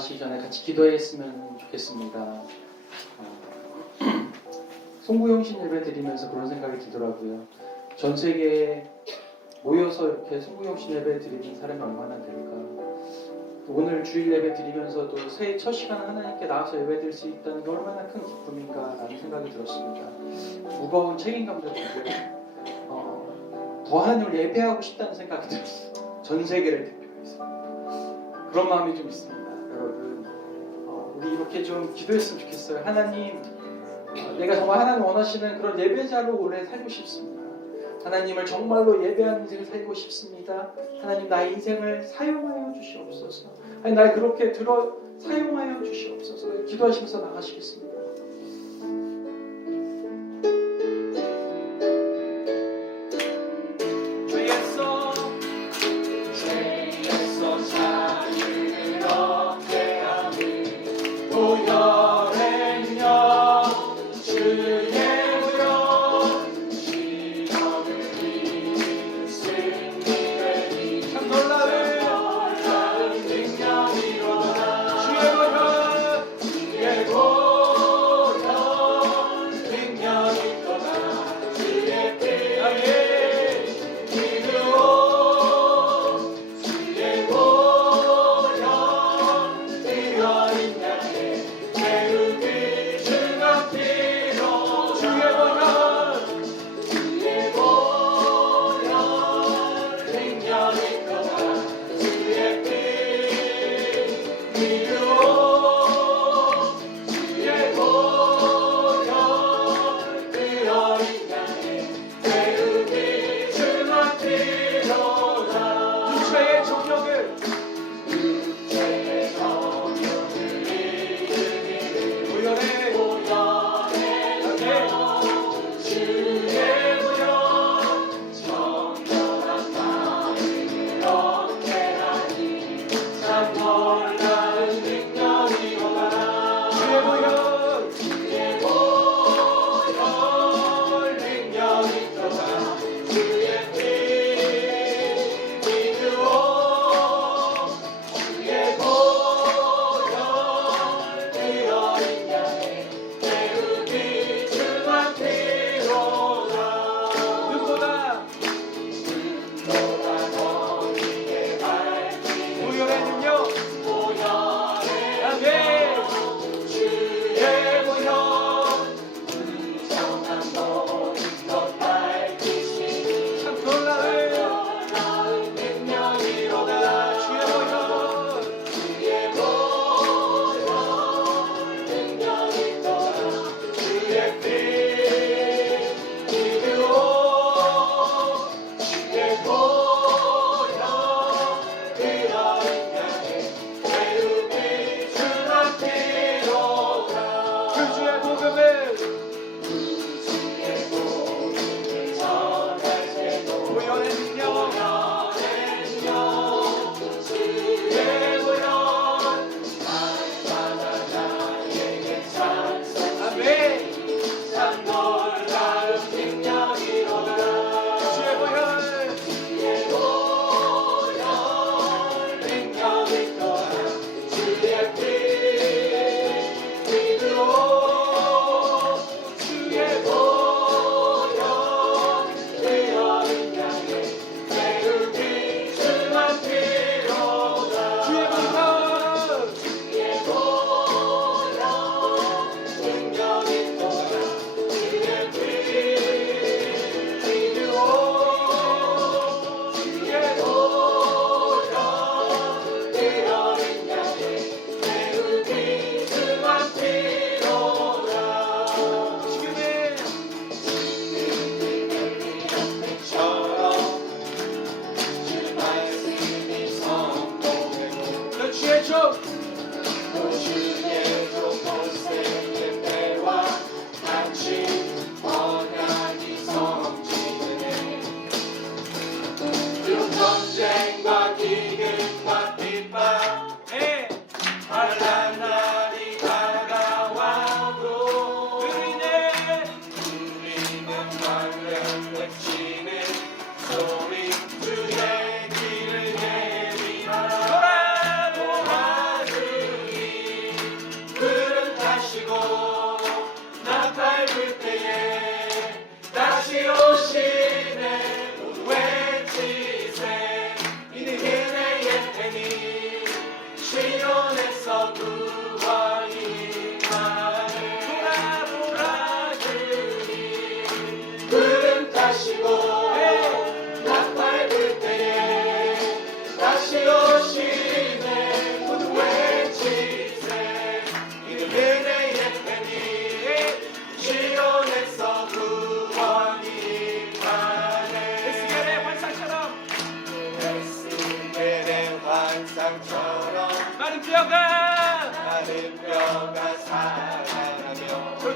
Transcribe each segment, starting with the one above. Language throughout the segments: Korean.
나가시기 전에 같이 기도했으면 좋겠습니다. 송구영신 예배 드리면서 그런 생각이 들더라고요. 전 세계에 모여서 이렇게 송구영신 예배 드리는 사람이 얼마나 될까. 오늘 주일 예배 드리면서도 새해 첫 시간 하나님께 나와서 예배 드릴 수 있다는 게 얼마나 큰 기쁨인가라는 생각이 들었습니다. 무거운 책임감도 들고요. 더 하나님을 예배하고 싶다는 생각이 들었어요. 전 세계를 대표해서. 그런 마음이 좀 있습니다. 여러분, 우리 이렇게 좀 기도했으면 좋겠어요. 하나님, 내가 정말 하나님 원하시는 그런 예배자로 올해 살고 싶습니다. 하나님을 정말로 예배하는 인생을 살고 싶습니다. 하나님, 나의 인생을 사용하여 주시옵소서. 아니, 날 그렇게 사용하여 주시옵소서. 기도하시면서 나가시겠습니다. 주의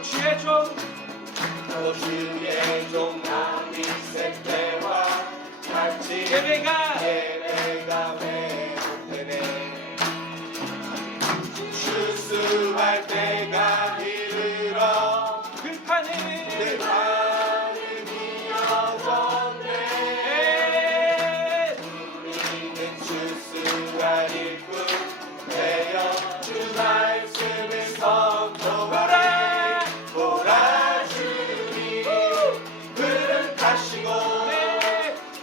주의 종 주의 종 다윗의 때와 같이 예배가 회복되네. 추수할 때가 이르러 들판을 이어졌네. 우리는 추수할 일꾼 되어 주 말씀을 선포하리. 보라 주님 구름 타시고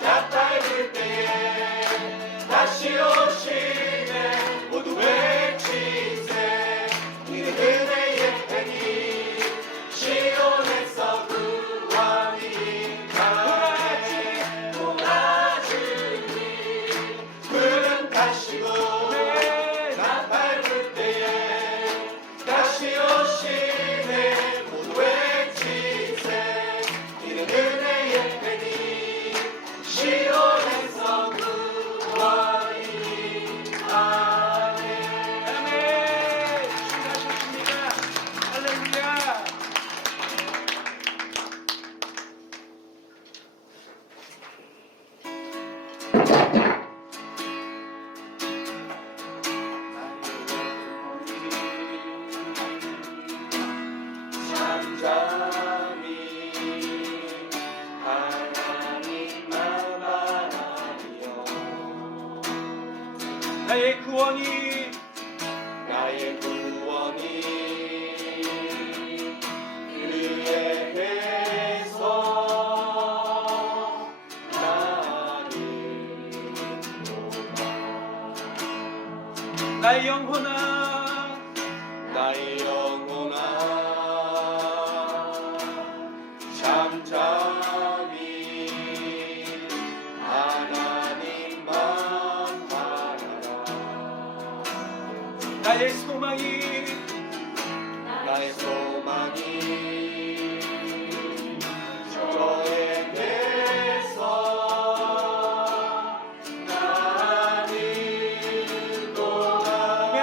나 밟을 때에 다시 오시네. 모두 외치세. 이는 그대의 행위 시온에서 구원이 임하네. 보라 주님 구름 타시고 나 밟을 때에 다시 오시네. 모두 외치세. 이는 은혜의 편이 시온에서 구원이 임하네. 아멘. 주님하셨습니다. 할렐루야. 잠잠히 하나님만 바라며 나의 구원이 나의 구원이 그의 배에서 나는 나의 영혼아 나의 영혼아 잠잠히 하나님만 바라라. 나의 소망이 나의 소망이 저에게서 나는 동안에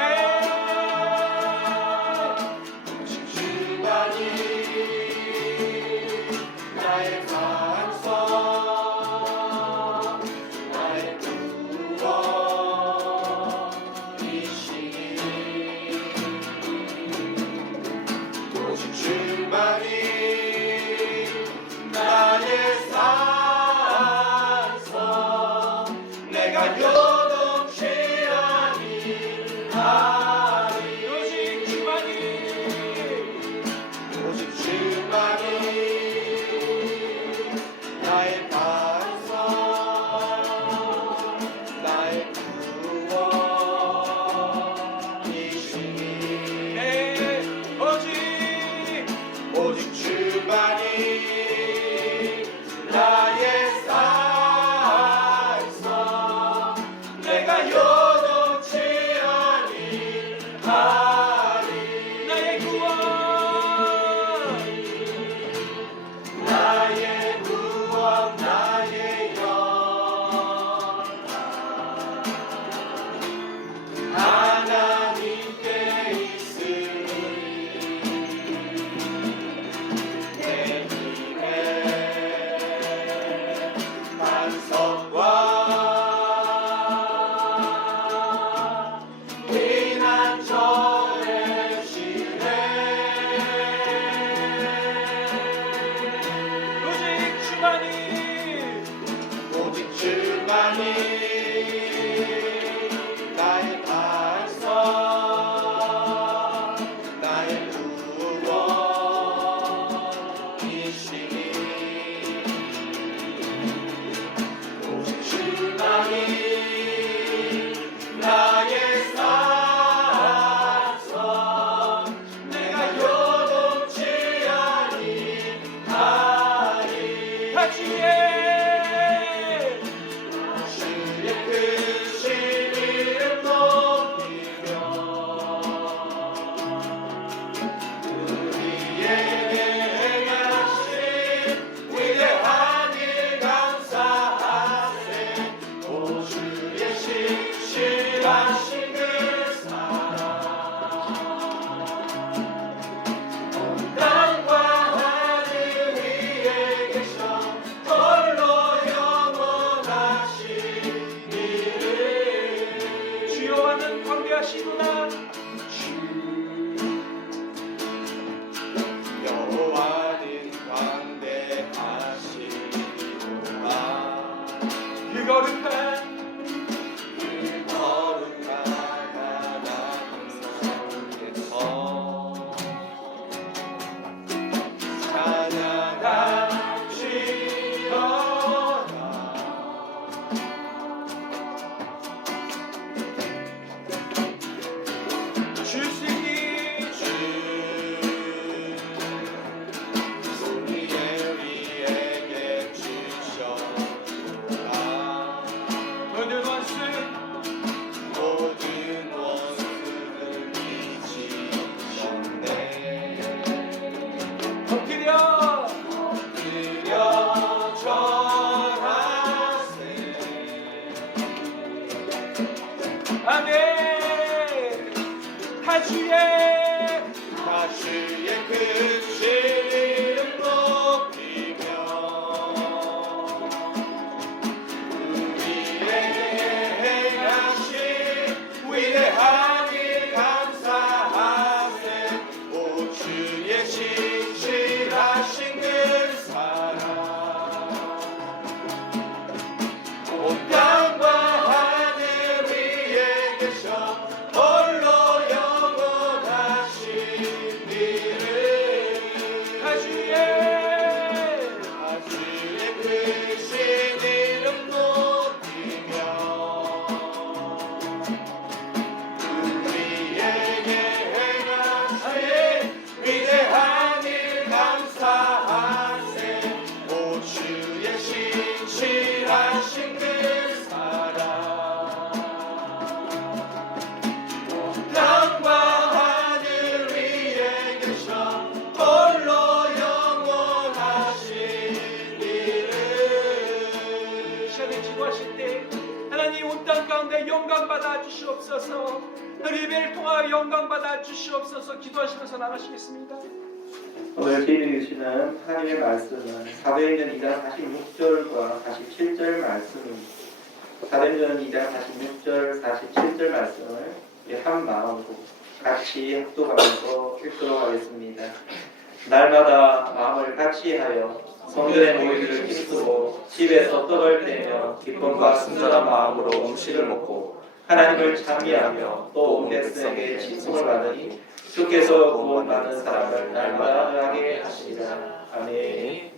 주만이 나의 반석 나의 구원이시니 오직 주만이 나의 산성 내가 요동치 아니하리. 오직 주만이 오직 주만이 나의 반석 나의 구원이시니 네 오직 주의 크신 이름 높이며 우리에게 행하신 위대한 일 감사하세. 오 주의 신실하신 그 사랑 온 땅과 하늘 위에 계셔 홀로 영원하신 이름 아주의 크신 이름 높이며 우리에게 행하신 위대한 일 감사하세. 오 주의 신실하신 그 사랑 땅과 하늘 위에 계셔 홀로 영원하신 이름. 시간에 기도하실 때 하나님 온 땅 가운데 영광 받아 주시옵소서. 예배를 통하여 영광 받아 주시옵소서. 기도하시면서 나가시겠습니다. 오늘 저희들이 주시는 하나님의 말씀은 사도행전 2장 46절과 47절 말씀입니다. 사도행전 2장 46절, 47절 말씀을 한 마음으로 같이 합독하면서 읽도록 하겠습니다. 날마다 마음을 같이하여 성전에 모이기를 힘쓰고 집에서 떡을 떼며 기쁨과 순전한 마음으로 음식을 먹고 하나님을 찬미하며 또 온 백성에게 칭송을 받으니 주께서 구원받는 사람을 날마다 하게 하시리라. 아멘.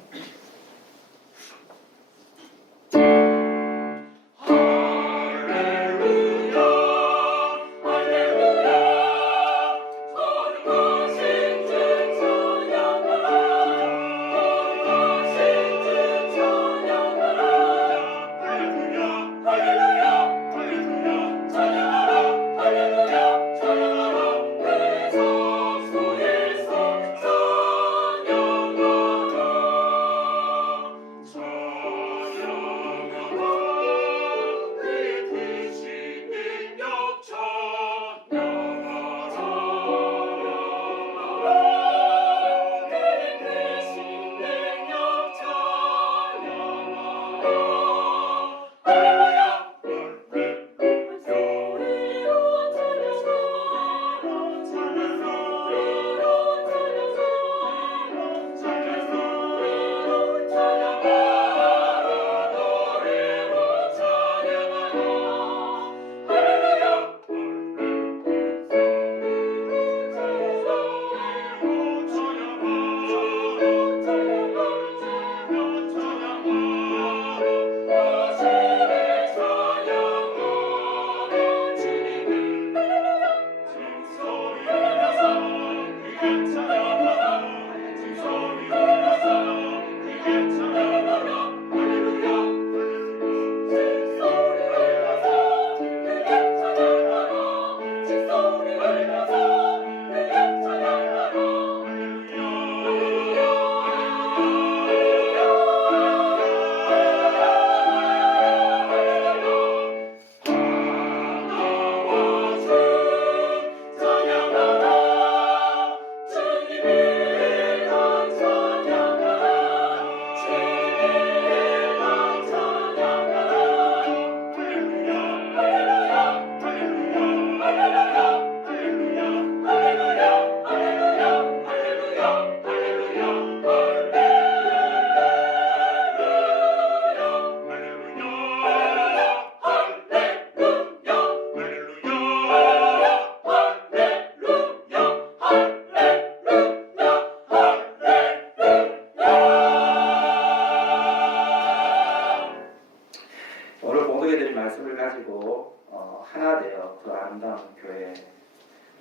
하나 되어 그 아름다운 교회,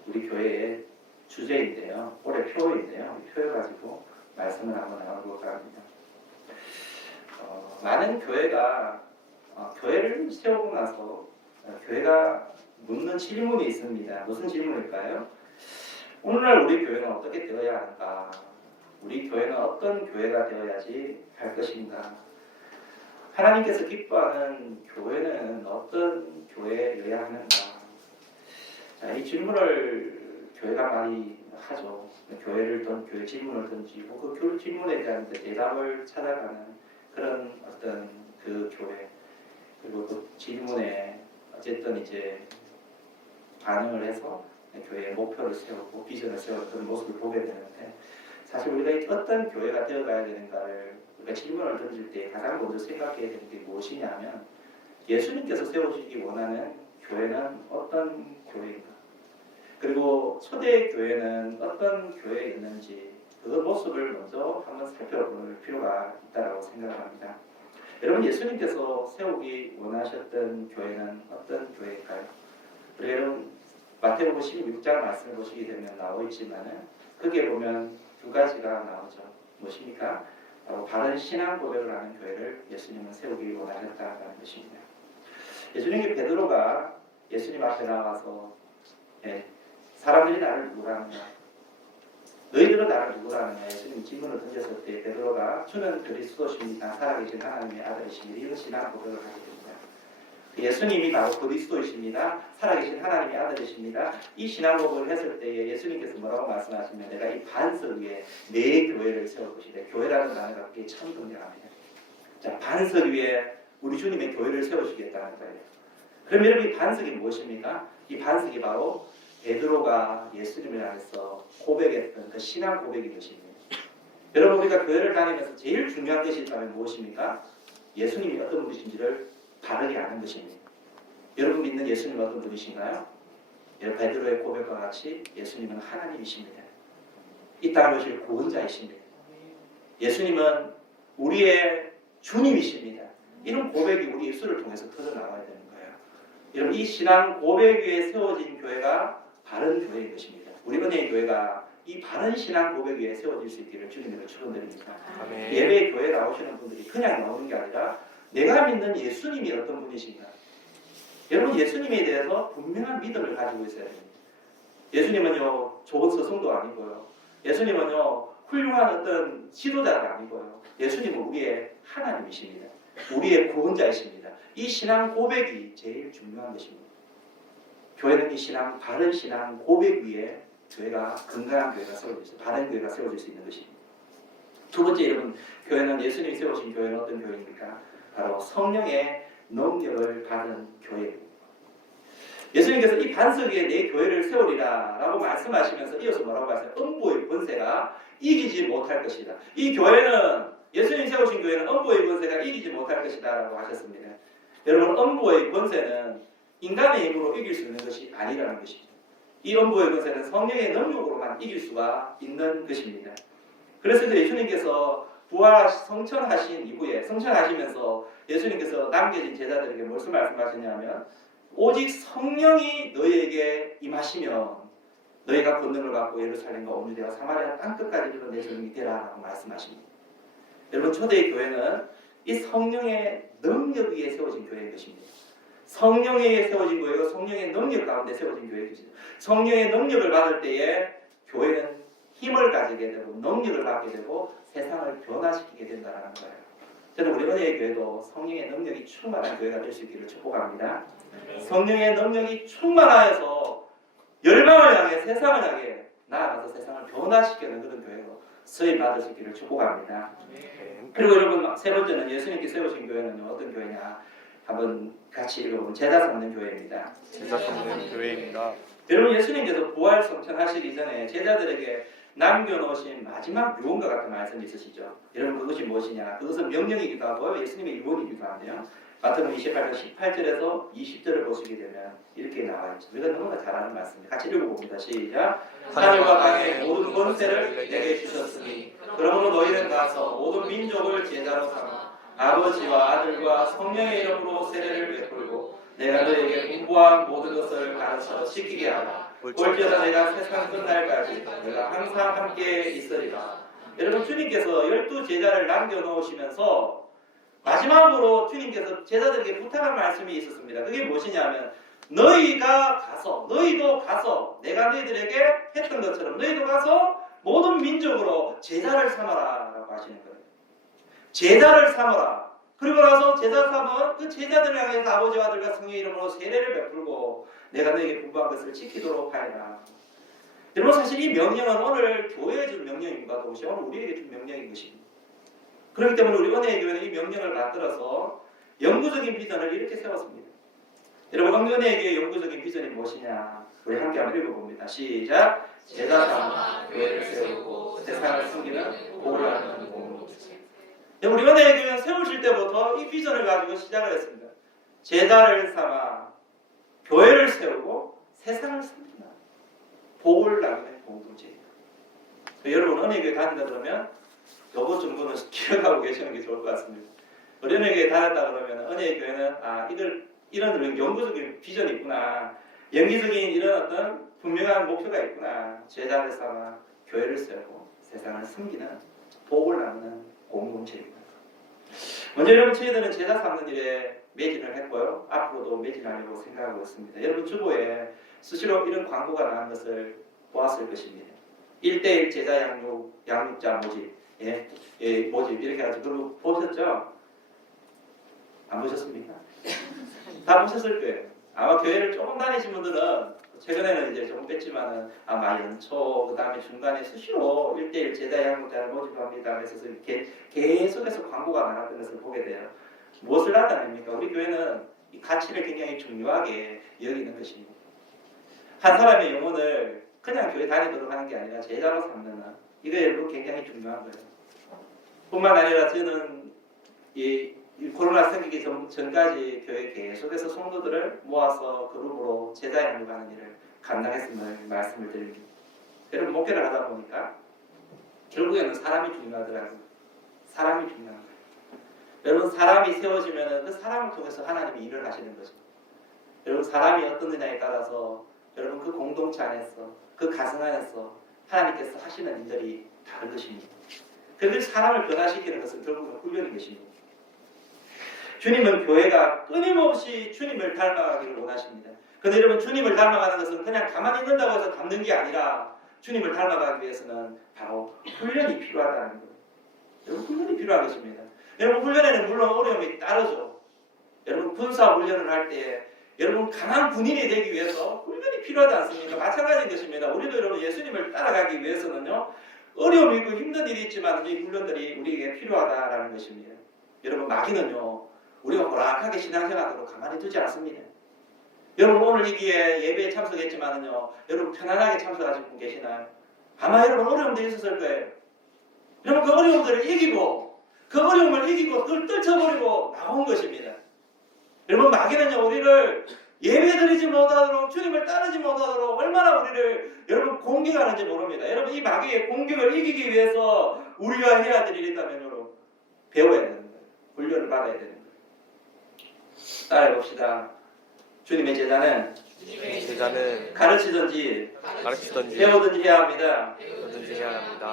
우리 교회의 주제인데요. 올해 표인데요. 이 표를 가지고 말씀을 한번 나눠볼까 합니다. 많은 교회가 교회를 세우고 나서 교회가 묻는 질문이 있습니다. 무슨 질문일까요? 오늘날 우리 교회는 어떻게 되어야 하는가? 우리 교회는 어떤 교회가 되어야지 할 것인가? 하나님께서 기뻐하는 교회는 어떤 교회여야 하는가? 자, 이 질문을 교회가 많이 하죠. 교회 질문을 던지고 그 교회 질문에 대한 대답을 찾아가는 그런 어떤 그 교회, 그리고 그 질문에 어쨌든 이제 반응을 해서 교회의 목표를 세우고 비전을 세우는 그런 모습을 보게 되는데, 사실 우리가 어떤 교회가 되어가야 되는가를 우리가 질문을 던질 때 가장 먼저 생각해야 되는 게 무엇이냐면, 예수님께서 세우시기 원하는 교회는 어떤 교회인가, 그리고 초대 교회는 어떤 교회였는지 그 모습을 먼저 한번 살펴볼 필요가 있다고 생각합니다. 여러분, 예수님께서 세우기 원하셨던 교회는 어떤 교회일까요? 여러분, 마태복음 16장 말씀을 보시게 되면 나와 있지만은 거기에 보면 두 가지가 나오죠. 무엇입니까? 바로 바른 신앙 고백을 하는 교회를 예수님은 세우기 원하셨다는 것입니다. 예수님께 베드로가 예수님 앞에 나와서 사람들이 나를 누구라 하느냐, 너희들은 나를 누구라 하느냐, 예수님 질문을 던졌을 때 베드로가 주는 그리스도십니다, 살아계신 하나님의 아들이십니다, 이런 신앙 고백을 하게 됩니다. 예수님이 바로 그리스도이십니다, 살아계신 하나님의 아들이십니다, 이 신앙 고백을 했을 때에 예수님께서 뭐라고 말씀하시면, 내가 이 반석 위에 내 교회를 세울 것이다. 교회라는 단어가 그게 참 등장합니다. 자, 반석 위에 우리 주님의 교회를 세우시겠다는 거예요. 그럼 여러분, 이 반석이 무엇입니까? 이 반석이 바로 베드로가 예수님을 향해서 고백했던 그 신앙 고백인 것입니다. 여러분, 우리가 교회를 다니면서 제일 중요한 것이 있다면 무엇입니까? 예수님이 어떤 분이신지를 바르게 아는 것입니다. 여러분 믿는 예수님은 어떤 분이신가요? 베드로의 고백과 같이 예수님은 하나님이십니다. 이 땅을 오실 구원자이십니다. 예수님은 우리의 주님이십니다. 이런 고백이 우리 입술을 통해서 터져나와야 되는 거예요. 여러분, 이 신앙 고백 위에 세워진 교회가 바른 교회인 것입니다. 우리 은혜의 교회가 이 바른 신앙 고백 위에 세워질 수 있기를 주님으로 축원드립니다. 예배 교회 나오시는 분들이 그냥 나오는 게 아니라 내가 믿는 예수님이 어떤 분이신가, 여러분 예수님에 대해서 분명한 믿음을 가지고 있어야 됩니다. 예수님은요 좋은 스승도 아니고요, 예수님은요 훌륭한 어떤 지도자가 아니고요, 예수님은 우리의 하나님이십니다. 우리의 구원자이십니다. 이 신앙 고백이 제일 중요한 것입니다. 교회는 이 신앙, 바른 신앙 고백 위에 교회가, 건강한 교회가 세워질 수, 바른 교회가 세워질 수 있는 것입니다. 두 번째, 여러분, 교회는, 예수님이 세우신 교회는 어떤 교회입니까? 바로 성령의 능력을 받은 교회입니다. 예수님께서 이 반석 위에 내 교회를 세우리라 라고 말씀하시면서 이어서 뭐라고 하세요? 음부의 권세가 이기지 못할 것이다. 이 교회는, 예수님 세우신 교회는 음부의 권세가 이기지 못할 것이다 라고 하셨습니다. 여러분, 음부의 권세는 인간의 힘으로 이길 수 있는 것이 아니라는 것입니다. 이 음부의 권세는 성령의 능력으로만 이길 수가 있는 것입니다. 그래서 예수님께서 부활 성천하신 이후에, 성천하시면서 예수님께서 남겨진 제자들에게 무슨 말씀하셨냐면, 오직 성령이 너희에게 임하시면 너희가 권능을 받고 예루살렘과 온 유대와 사마리아 땅끝까지 이르러 내 증인이 되라 라고 말씀하십니다. 여러분, 초대의 교회는 이 성령의 능력 위에 세워진 교회인 것입니다. 성령에 세워진 교회가 성령의 능력 가운데 세워진 교회인 것입니다. 성령의 능력을 받을 때에 교회는 힘을 가지게 되고 능력을 받게 되고 세상을 변화시키게 된다는 거예요. 저는 우리 은혜의 교회도 성령의 능력이 충만한 교회가 될 수 있기를 축복합니다. 성령의 능력이 충만하여서 열방을 향해, 세상을 향해 나아가서 세상을 변화시키는 그런 교회로 쓰임 받을 수 있기를 축복합니다. 그리고 여러분, 세 번째는 예수님께 세우신 교회는 어떤 교회냐? 한번 같이 읽어보면 제자 삼는 교회입니다. 제자 삼는 교회입니다. 여러분, 예수님께서 부활 성천하시기 전에 제자들에게 남겨놓으신 마지막 유언과 같은 말씀이 있으시죠. 여러분, 그것이 무엇이냐? 그것은 명령이기도 하고요, 예수님의 유언이기도 한데요. 마태복음 28장 18절에서 20절을 보시게 되면 이렇게 나와 있죠. 우리가 너무나 잘 아는 말씀입니다. 같이 읽어봅니다. 시작. 하늘과 땅의 모든 권세를 내게 주셨으니 그러므로 너희는 가서 모든 민족을 제자로 삼아 아버지와 아들과 성령의 이름으로 세례를 베풀고 내가 너희에게 공부한 모든 것을 가르쳐 지키게 하라. 볼지어다 내가 세상 끝날까지 내가 항상 함께 있으리라. 여러분, 주님께서 12 제자를 남겨놓으시면서 마지막으로 주님께서 제자들에게 부탁한 말씀이 있었습니다. 그게 무엇이냐면, 너희도 가서 내가 너희들에게 했던 것처럼 너희도 가서 모든 민족으로 제자를 삼아라 라고 하시는 거예요. 제자를 삼아라. 그리고 나서 제자 삼은 그 제자들을 향해서 아버지와 아들과 성령의 이름으로 세례를 베풀고 내가 너에게 분부한 것을 지키도록 하여라. 여러분 사실 이 명령은 오늘 교회에 준 명령인가 동시에 오늘 우리에게 준 명령인 것입니다. 그렇기 때문에 우리 은혜의 교회는 이 명령을 받들어서 영구적인 비전을 이렇게 세웠습니다. 여러분 은혜의 교회의 영구적인 비전이 무엇이냐? 우리 함께 한번 읽어봅니다. 시작! 제자 삼아 교회를 세우고 세상을 섬기는 복을 하는 공동체. 우리 은혜의 교회는 세우실 때부터 이 비전을 가지고 시작을 했습니다. 제자를 삼아 교회를 세우고 세상을 섬기는 복을 나누는 공동체입니다. 여러분 은혜의 교회 다닌다 그러면 요것 정도는 기억하고 계시는 게 좋을 것 같습니다. 우리 은혜의 교회 다녔다 그러면 은혜의 교회는 이런 영구적인 비전이 있구나. 영기적인 이런 어떤 분명한 목표가 있구나. 제자를 삼아 교회를 세우고 세상을 섬기는 복을 나누는 공동체입니다. 먼저 여러분 저희들은 제자 삼는 일에 매진을 했고요. 앞으로도 매진하려고 생각하고 있습니다. 여러분 주보에 수시로 이런 광고가 나온 것을 보았을 것입니다. 1대1 제자 양육자 모집, 모집 이렇게 해가지고 그거 보셨죠? 안 보셨습니까? 다 보셨을 거예요. 아마 교회를 조금 다니신 분들은 최근에는 이제 조금 뺐지만은 아마 연초 그 다음에 중간에 수시로 1대1 제자 양육자를 모집합니다. 그래서 이렇게 계속해서 광고가 나갔던 것을 보게 돼요. 무엇을 나타냅니까? 우리 교회는 이 가치를 굉장히 중요하게 여기는 것입니다. 한 사람의 영혼을 그냥 교회 다니도록 하는 게 아니라 제자로 삼는 이거 여러분 굉장히 중요한 거예요. 뿐만 아니라 저는 이 코로나 생기기 전까지 교회 계속해서 성도들을 모아서 그룹으로 제자 양육하는 일을 감당했음을 말씀을 드립니다. 여러분 목회를 하다 보니까 결국에는 사람이 중요하더라고요. 사람이 중요한 거예요. 여러분 사람이 세워지면 그 사람을 통해서 하나님이 일을 하시는 거죠. 여러분 사람이 어떻느냐에 따라서 여러분 그 공동체 안에서 그 가정 안에서 하나님께서 하시는 일들이 다른 것입니다. 그 사람을 변화시키는 것은 결국은 훈련인 것입니다. 주님은 교회가 끊임없이 주님을 닮아가기를 원하십니다. 그런데 여러분 주님을 닮아가는 것은 그냥 가만히 있는다고 해서 닮는 게 아니라 주님을 닮아가기 위해서는 바로 훈련이 필요하다는 거예요. 여러분 훈련이 필요한 것입니다. 여러분 훈련에는 물론 어려움이 따르죠. 여러분 군사 훈련을 할 때 여러분 강한 군인이 되기 위해서 훈련이 필요하지 않습니까? 마찬가지인 것입니다. 우리도 여러분 예수님을 따라가기 위해서는요. 어려움이 있고 힘든 일이 있지만 이 훈련들이 우리에게 필요하다라는 것입니다. 여러분 마귀는요. 우리가 호락하게 신앙생활하도록 가만히 두지 않습니다. 여러분 오늘 이 기회에 예배에 참석했지만은요. 여러분 편안하게 참석하신 분 계시나요? 아마 여러분 어려움들이 있었을 거예요. 여러분 그 어려움들을 이기고 그 어려움을 이기고 그걸 떨쳐버리고 나온 것입니다. 여러분 마귀는요 우리를 예배드리지 못하도록 주님을 따르지 못하도록 얼마나 우리를 여러분 공격하는지 모릅니다. 여러분 이 마귀의 공격을 이기기 위해서 우리가 해야 될 일이 있다면 여러분 배워야 되는 거예요. 훈련을 받아야 되는 거예요. 따라해봅시다. 주님의 제자는 가르치든지 배우든지 해야 합니다.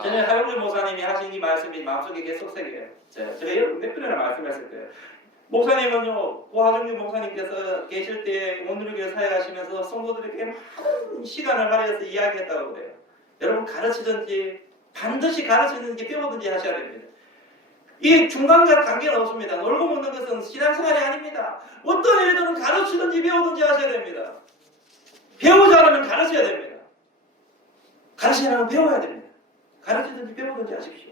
저는 하용준 목사님이 하신 이 말씀이 마음속에 계속 새겨요. 제가 여러분 몇 번이나 말씀했을 거예요. 목사님은요, 고하정규 목사님께서 계실 때 온누리교회 사역하시면서 성도들에게 많은 시간을 할애해서 이야기했다고 그래요. 여러분 가르치든지 반드시 가르치든지 배우든지 하셔야 됩니다. 이 중간과 관계는 없습니다. 놀고 먹는 것은 신앙생활이 아닙니다. 어떤 일들은 가르치든지 배우든지 하셔야 됩니다. 배우지 않으면 가르쳐야 됩니다. 가르치려면 배워야 됩니다. 가르치든지 배우든지 하십시오.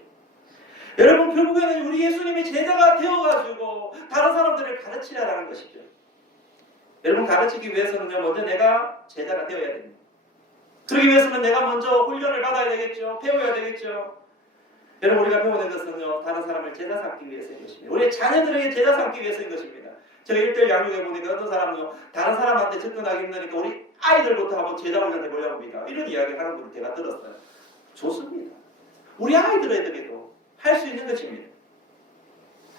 여러분 결국에는 우리 예수님이 제자가 되어가지고 다른 사람들을 가르치라는 것이죠. 여러분 가르치기 위해서는요 먼저 내가 제자가 되어야 됩니다. 그러기 위해서는 내가 먼저 훈련을 받아야 되겠죠. 배워야 되겠죠. 여러분 우리가 배우는 것은요 다른 사람을 제자 삼기 위해서인 것입니다. 우리 자녀들에게 제자 삼기 위해서인 것입니다. 제가 1대1 양육해 보니까 어떤 사람은요 다른 사람한테 접근하기 힘드니까 우리 아이들부터 한번 제자 훈련해 보려고 합니다. 이런 이야기 하는 분을 제가 들었어요. 좋습니다. 우리 아이들에게도 할 수 있는 것입니다.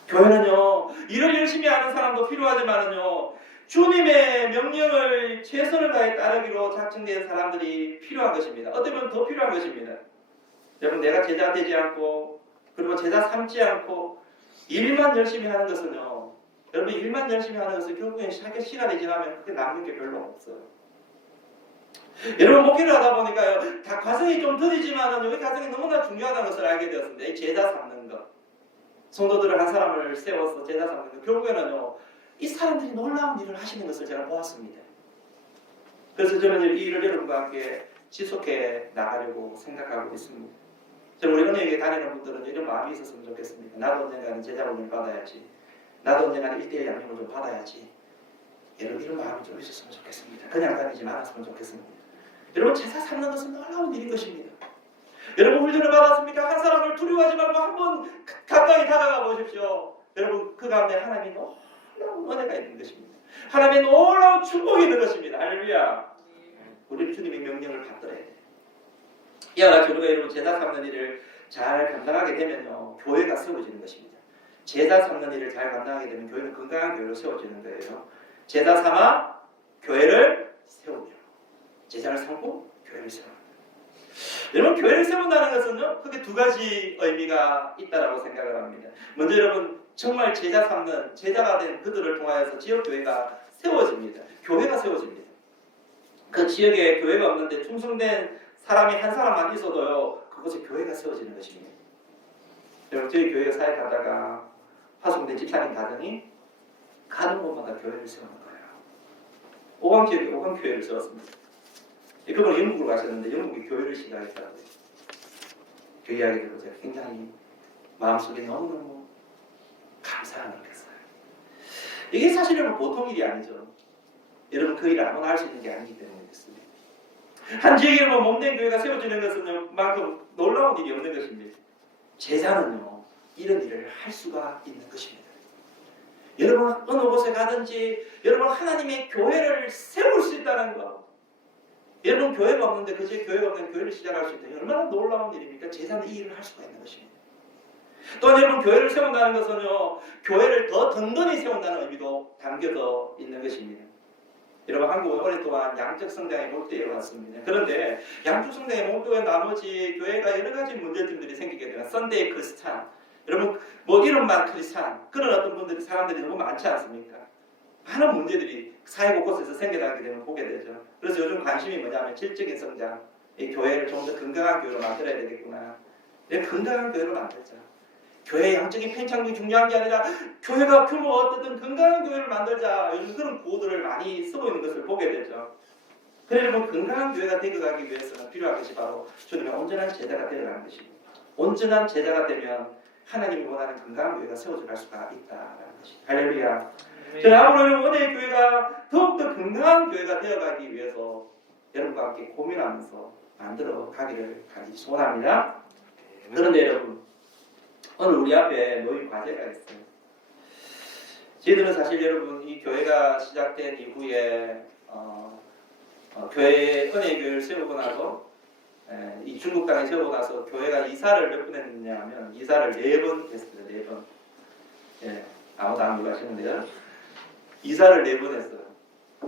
교회는요 일을 열심히 하는 사람도 필요하지만은요 주님의 명령을 최선을 다해 따르기로 작정된 사람들이 필요한 것입니다. 어쩌면 더 필요한 것입니다. 여러분 내가 제자 되지 않고 그리고 제자 삼지 않고 일만 열심히 하는 것은요 여러분 일만 열심히 하는 것은 결국엔 시간이 지나면 그게 남는 게 별로 없어요. 여러분 목회를 하다 보니까요 다 과정이 좀 더디지만은 이 과정이 너무나 중요하다는 것을 알게 되었습니다. 이 제자 삼는 것 성도들을 한 사람을 세워서 제자 삼는 것 결국에는요 이 사람들이 놀라운 일을 하시는 것을 제가 보았습니다. 그래서 저는 이 일을 여러분과 함께 지속해 나가려고 생각하고 있습니다. 저는 우리 은혜에게 다니는 분들은 이런 마음이 있었으면 좋겠습니다. 나도 언젠가는 제자훈련 받아야지. 나도 언젠가는 1대1 양육을 좀 받아야지. 여러분 이런 마음이 좀 있었으면 좋겠습니다. 그냥 다니지 말았으면 좋겠습니다. 여러분 제사 삼는 것은 놀라운 일인 것입니다. 여러분 훈련을 받았습니까? 한 사람을 두려워하지 말고 한번 가까이 다가가 보십시오. 여러분 그 가운데 하나님의 놀라운 은혜가 있는 것입니다. 하나님의 놀라운 축복이 있는 것입니다. 할렐루야. 우리 주님의 명령을 받들어야 돼요. 이와 같이 우리가 여러분 제사 삼는 일을 잘 감당하게 되면요 교회가 세워지는 것입니다. 제사 삼는 일을 잘 감당하게 되면 교회는 건강한 교회로 세워지는 거예요. 제사 삼아 교회를 세우며 제사를 삼고 교회를 세운다. 여러분 교회를 세운다는 것은요 크게 두 가지 의미가 있다라고 생각을 합니다. 먼저 여러분 정말 제자 삼는 제자가 된 그들을 통하여서 지역 교회가 세워집니다. 교회가 세워집니다. 그 지역에 교회가 없는데 충성된 사람이 한 사람만 있어도요 그곳에 교회가 세워지는 것입니다. 여러분 저희 교회 사역하다가 파송된 집사님 가정이 가는 곳마다 교회를 세우는 거예요. 오광 지역에 오광 교회를 세웠습니다. 그분은 영국으로 가셨는데 영국에 교회를 시작했다고요. 그 이야기 들고 제가 굉장히 마음속에 너무너무 감사한 일이었어요. 이게 사실 여러분 보통 일이 아니죠. 여러분 그 일을 아무나 할 수 있는 게 아니기 때문에 그렇습니다. 한 지역에 몸된 교회가 세워지는 것은 만큼 놀라운 일이 없는 것입니다. 제자는요 이런 일을 할 수가 있는 것입니다. 여러분 어느 곳에 가든지 여러분 하나님의 교회를 세울 수 있다는 것. 여러분 교회가 없는데 그 지역 교회가 없는 교회를 시작할 수 있다. 얼마나 놀라운 일입니까? 제자는 이 일을 할 수가 있는 것입니다. 또한 여러분 교회를 세운다는 것은요 교회를 더 든든히 세운다는 의미도 담겨져 있는 것입니다. 여러분 한국은 오랫동안 양적 성장의 목표에 왔습니다. 그런데 양적 성장의 목표의 나머지 교회가 여러 가지 문제점들이 생기게 되면 썬데이 크리스찬 여러분 뭐 이름만 크리스찬 그런 어떤 분들이 사람들이 너무 많지 않습니까? 많은 문제들이 사회 곳곳에서 생겨나게 되면 보게 되죠. 그래서 요즘 관심이 뭐냐면 질적인 성장 이 교회를 좀 더 건강한 교회로 만들어야 되겠구나. 건강한 교회로 만들자. 교회의 양적인 팽창이 중요한 게 아니라 교회가 규모가 어떻든 건강한 교회를 만들자. 요즘 그런 구호들을 많이 쓰고 있는 것을 보게 되죠. 그러면 건강한 교회가 되어가기 위해서는 필요한 것이 바로 주님의 온전한 제자가 되어가는 것입니다. 온전한 제자가 되면 하나님이 원하는 건강한 교회가 세워져 갈 수가 있다는 것입니다. 할렐루야. 저는 앞으로 은혜의 교회가 더욱더 건강한 교회가 되어가기 위해서 여러분과 함께 고민하면서 만들어 가기를 간절히 소원합니다. 그런데 여러분 오늘 우리 앞에 놓인 과제가 있어요. 저희들은 사실 여러분 이 교회가 시작된 이후에 교회 은혜의 교회를 세우고 나서 이 중국 땅에 세우고 나서 교회가 이사를 몇 번 했느냐 하면 이사를 4번 했습니다. 4번. 예, 아무도 안 놀라시는데요. 이사를 4번 했어요.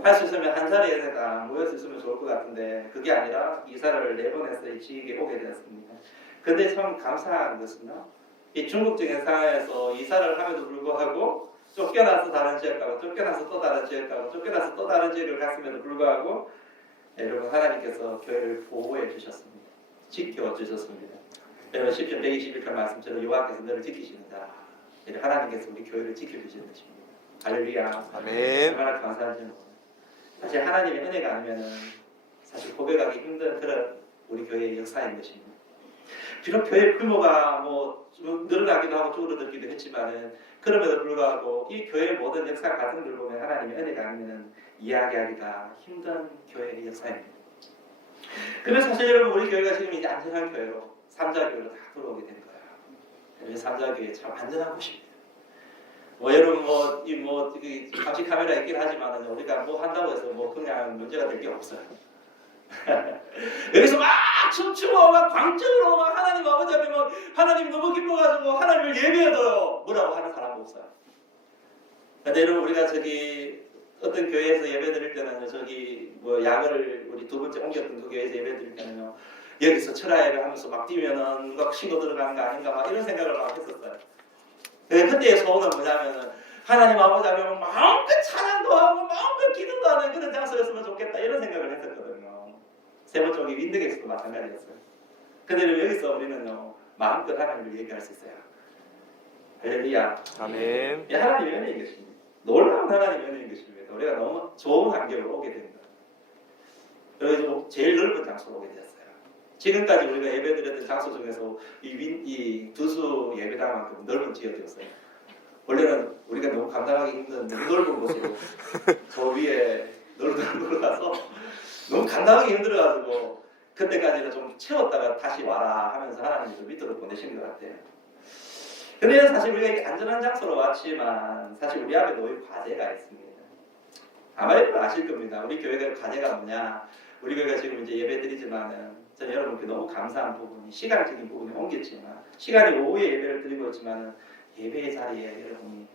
할 수 있으면 한 자리에 다 모여서 있으면 좋을 것 같은데 그게 아니라 이사를 4번 해서 이 지역에 오게 되었습니다. 근데 참 감사한 것은요. 이 중국적인 상황에서 이사를 함에도 불구하고 쫓겨나서 다른 지역 가고 쫓겨나서 또 다른 지역 가고 쫓겨나서 또 다른 지역을 갔음에도 불구하고 여러분 하나님께서 교회를 보호해 주셨습니다. 지켜 주셨습니다. 여러분 시편 121편 말씀처럼 여호와께서 너를 지키시는다. 하나님께서 우리 교회를 지켜주시는 것입니다. 할렐루야. 아멘. 얼마나 감사한지 몰라요. 사실 하나님의 은혜가 아니면은 사실 고백하기 힘든 그런 우리 교회의 역사인 것입니다. 비록 교회 규모가 뭐 늘어나기도 하고 줄어들기도 했지만은 그럼에도 불구하고 이 교회의 모든 역사 과정들 보면 하나님의 은혜가 아니면은 이야기하기가 힘든 교회의 역사입니다. 그래서 사실 여러분 우리 교회가 지금 이제 안전한 교회로 삼자교회로 다 들어오게 된 거예요. 삼자교회 참 안전한 곳입니다. 뭐 여러분 감시 카메라 있긴 하지만은 우리가 뭐 한다고 해서 뭐 그냥 문제가 될 게 없어요. 여기서 막 춤추고 막 광적으로 막 하나님 아버지 앞에 막 하나님 너무 기뻐가지고 하나님을 예배해도요 뭐라고 하는 사람도 없어요. 근데 여러분 우리가 저기 어떤 교회에서 예배 드릴 때는 저기 뭐 약을 우리 2번째 옮겼던 그 교회에서 예배 드릴 때는요 여기서 철야 예배 하면서 막 뛰면은 누가 신고 들어가는 거 아닌가 막 이런 생각을 막 했었어요. 그때의 소원은 뭐냐면은 하나님 아버지 앞에 마음껏 찬양도 하고 마음껏 기도도 하는 그런 장소였으면 좋겠다 이런 생각을 했었거든요. 세 번째 우리 윈드객스도 마찬가지였어요. 근데 여기서 우리는요 마음껏 하나님을 얘기할 수 있어요. 할렐루야. 아멘. 하나님의 은혜인 것입니다. 놀라운 하나님의 은혜인 것입니다. 우리가 너무 좋은 환경으로 오게 됩니다. 그래서 제일 넓은 장소로 오게 되었어요. 지금까지 우리가 예배드렸던 장소 중에서 이 두수 예배당만큼 넓은 지역이었어요. 원래는 우리가 너무 감당하기 힘든 너무 넓은 곳으로 저 위에 넓은 곳으로 가서 너무 감당하기 힘들어가지고 그때까지는 좀 채웠다가 다시 와라 하면서 하나님이 좀 밑으로 보내신 것 같아요. 근데 사실 우리가 이렇게 안전한 장소로 왔지만 사실 우리 앞에 놓인 과제가 있습니다. 아마 여러분 아실 겁니다. 우리 교회가 과제가 뭐냐? 우리 교회가 지금 이제 예배 드리지만은 저는 여러분께 너무 감사한 부분이 시간적인 부분이 옮겼지만 시간이 오후에 예배를 드리고 있지만은 예배의 자리에 여러분이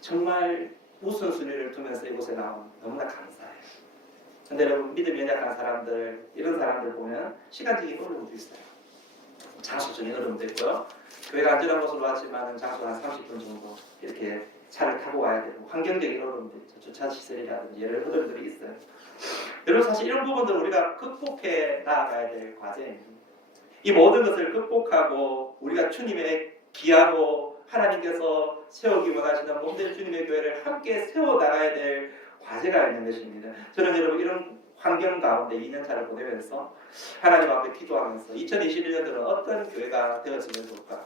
정말 우선순위를 두면서 이곳에 나온 너무나 감사해요. 근데 여러분 믿음이 연약한 사람들 이런 사람들 보면 시간적인 어려움도 있어요. 장소적인 어려움도 있고요. 교회가 안전한 곳으로 왔지만 장소 한 30분 정도 이렇게 차를 타고 와야 되고 환경적인 어려움도 있죠. 주차 시설이라든지 여러 어려움들이 있어요. 여러분 사실 이런 부분들 우리가 극복해 나아가야 될 과제입니다. 이 모든 것을 극복하고 우리가 주님의 귀하고 하나님께서 세우기 원하시는 몸된 주님의 교회를 함께 세워나가야 될 과제가 있는 것입니다. 저는 여러분 이런 환경 가운데 2년차를 보내면서 하나님 앞에 기도하면서 2021년도는 어떤 교회가 되었으면 좋을까?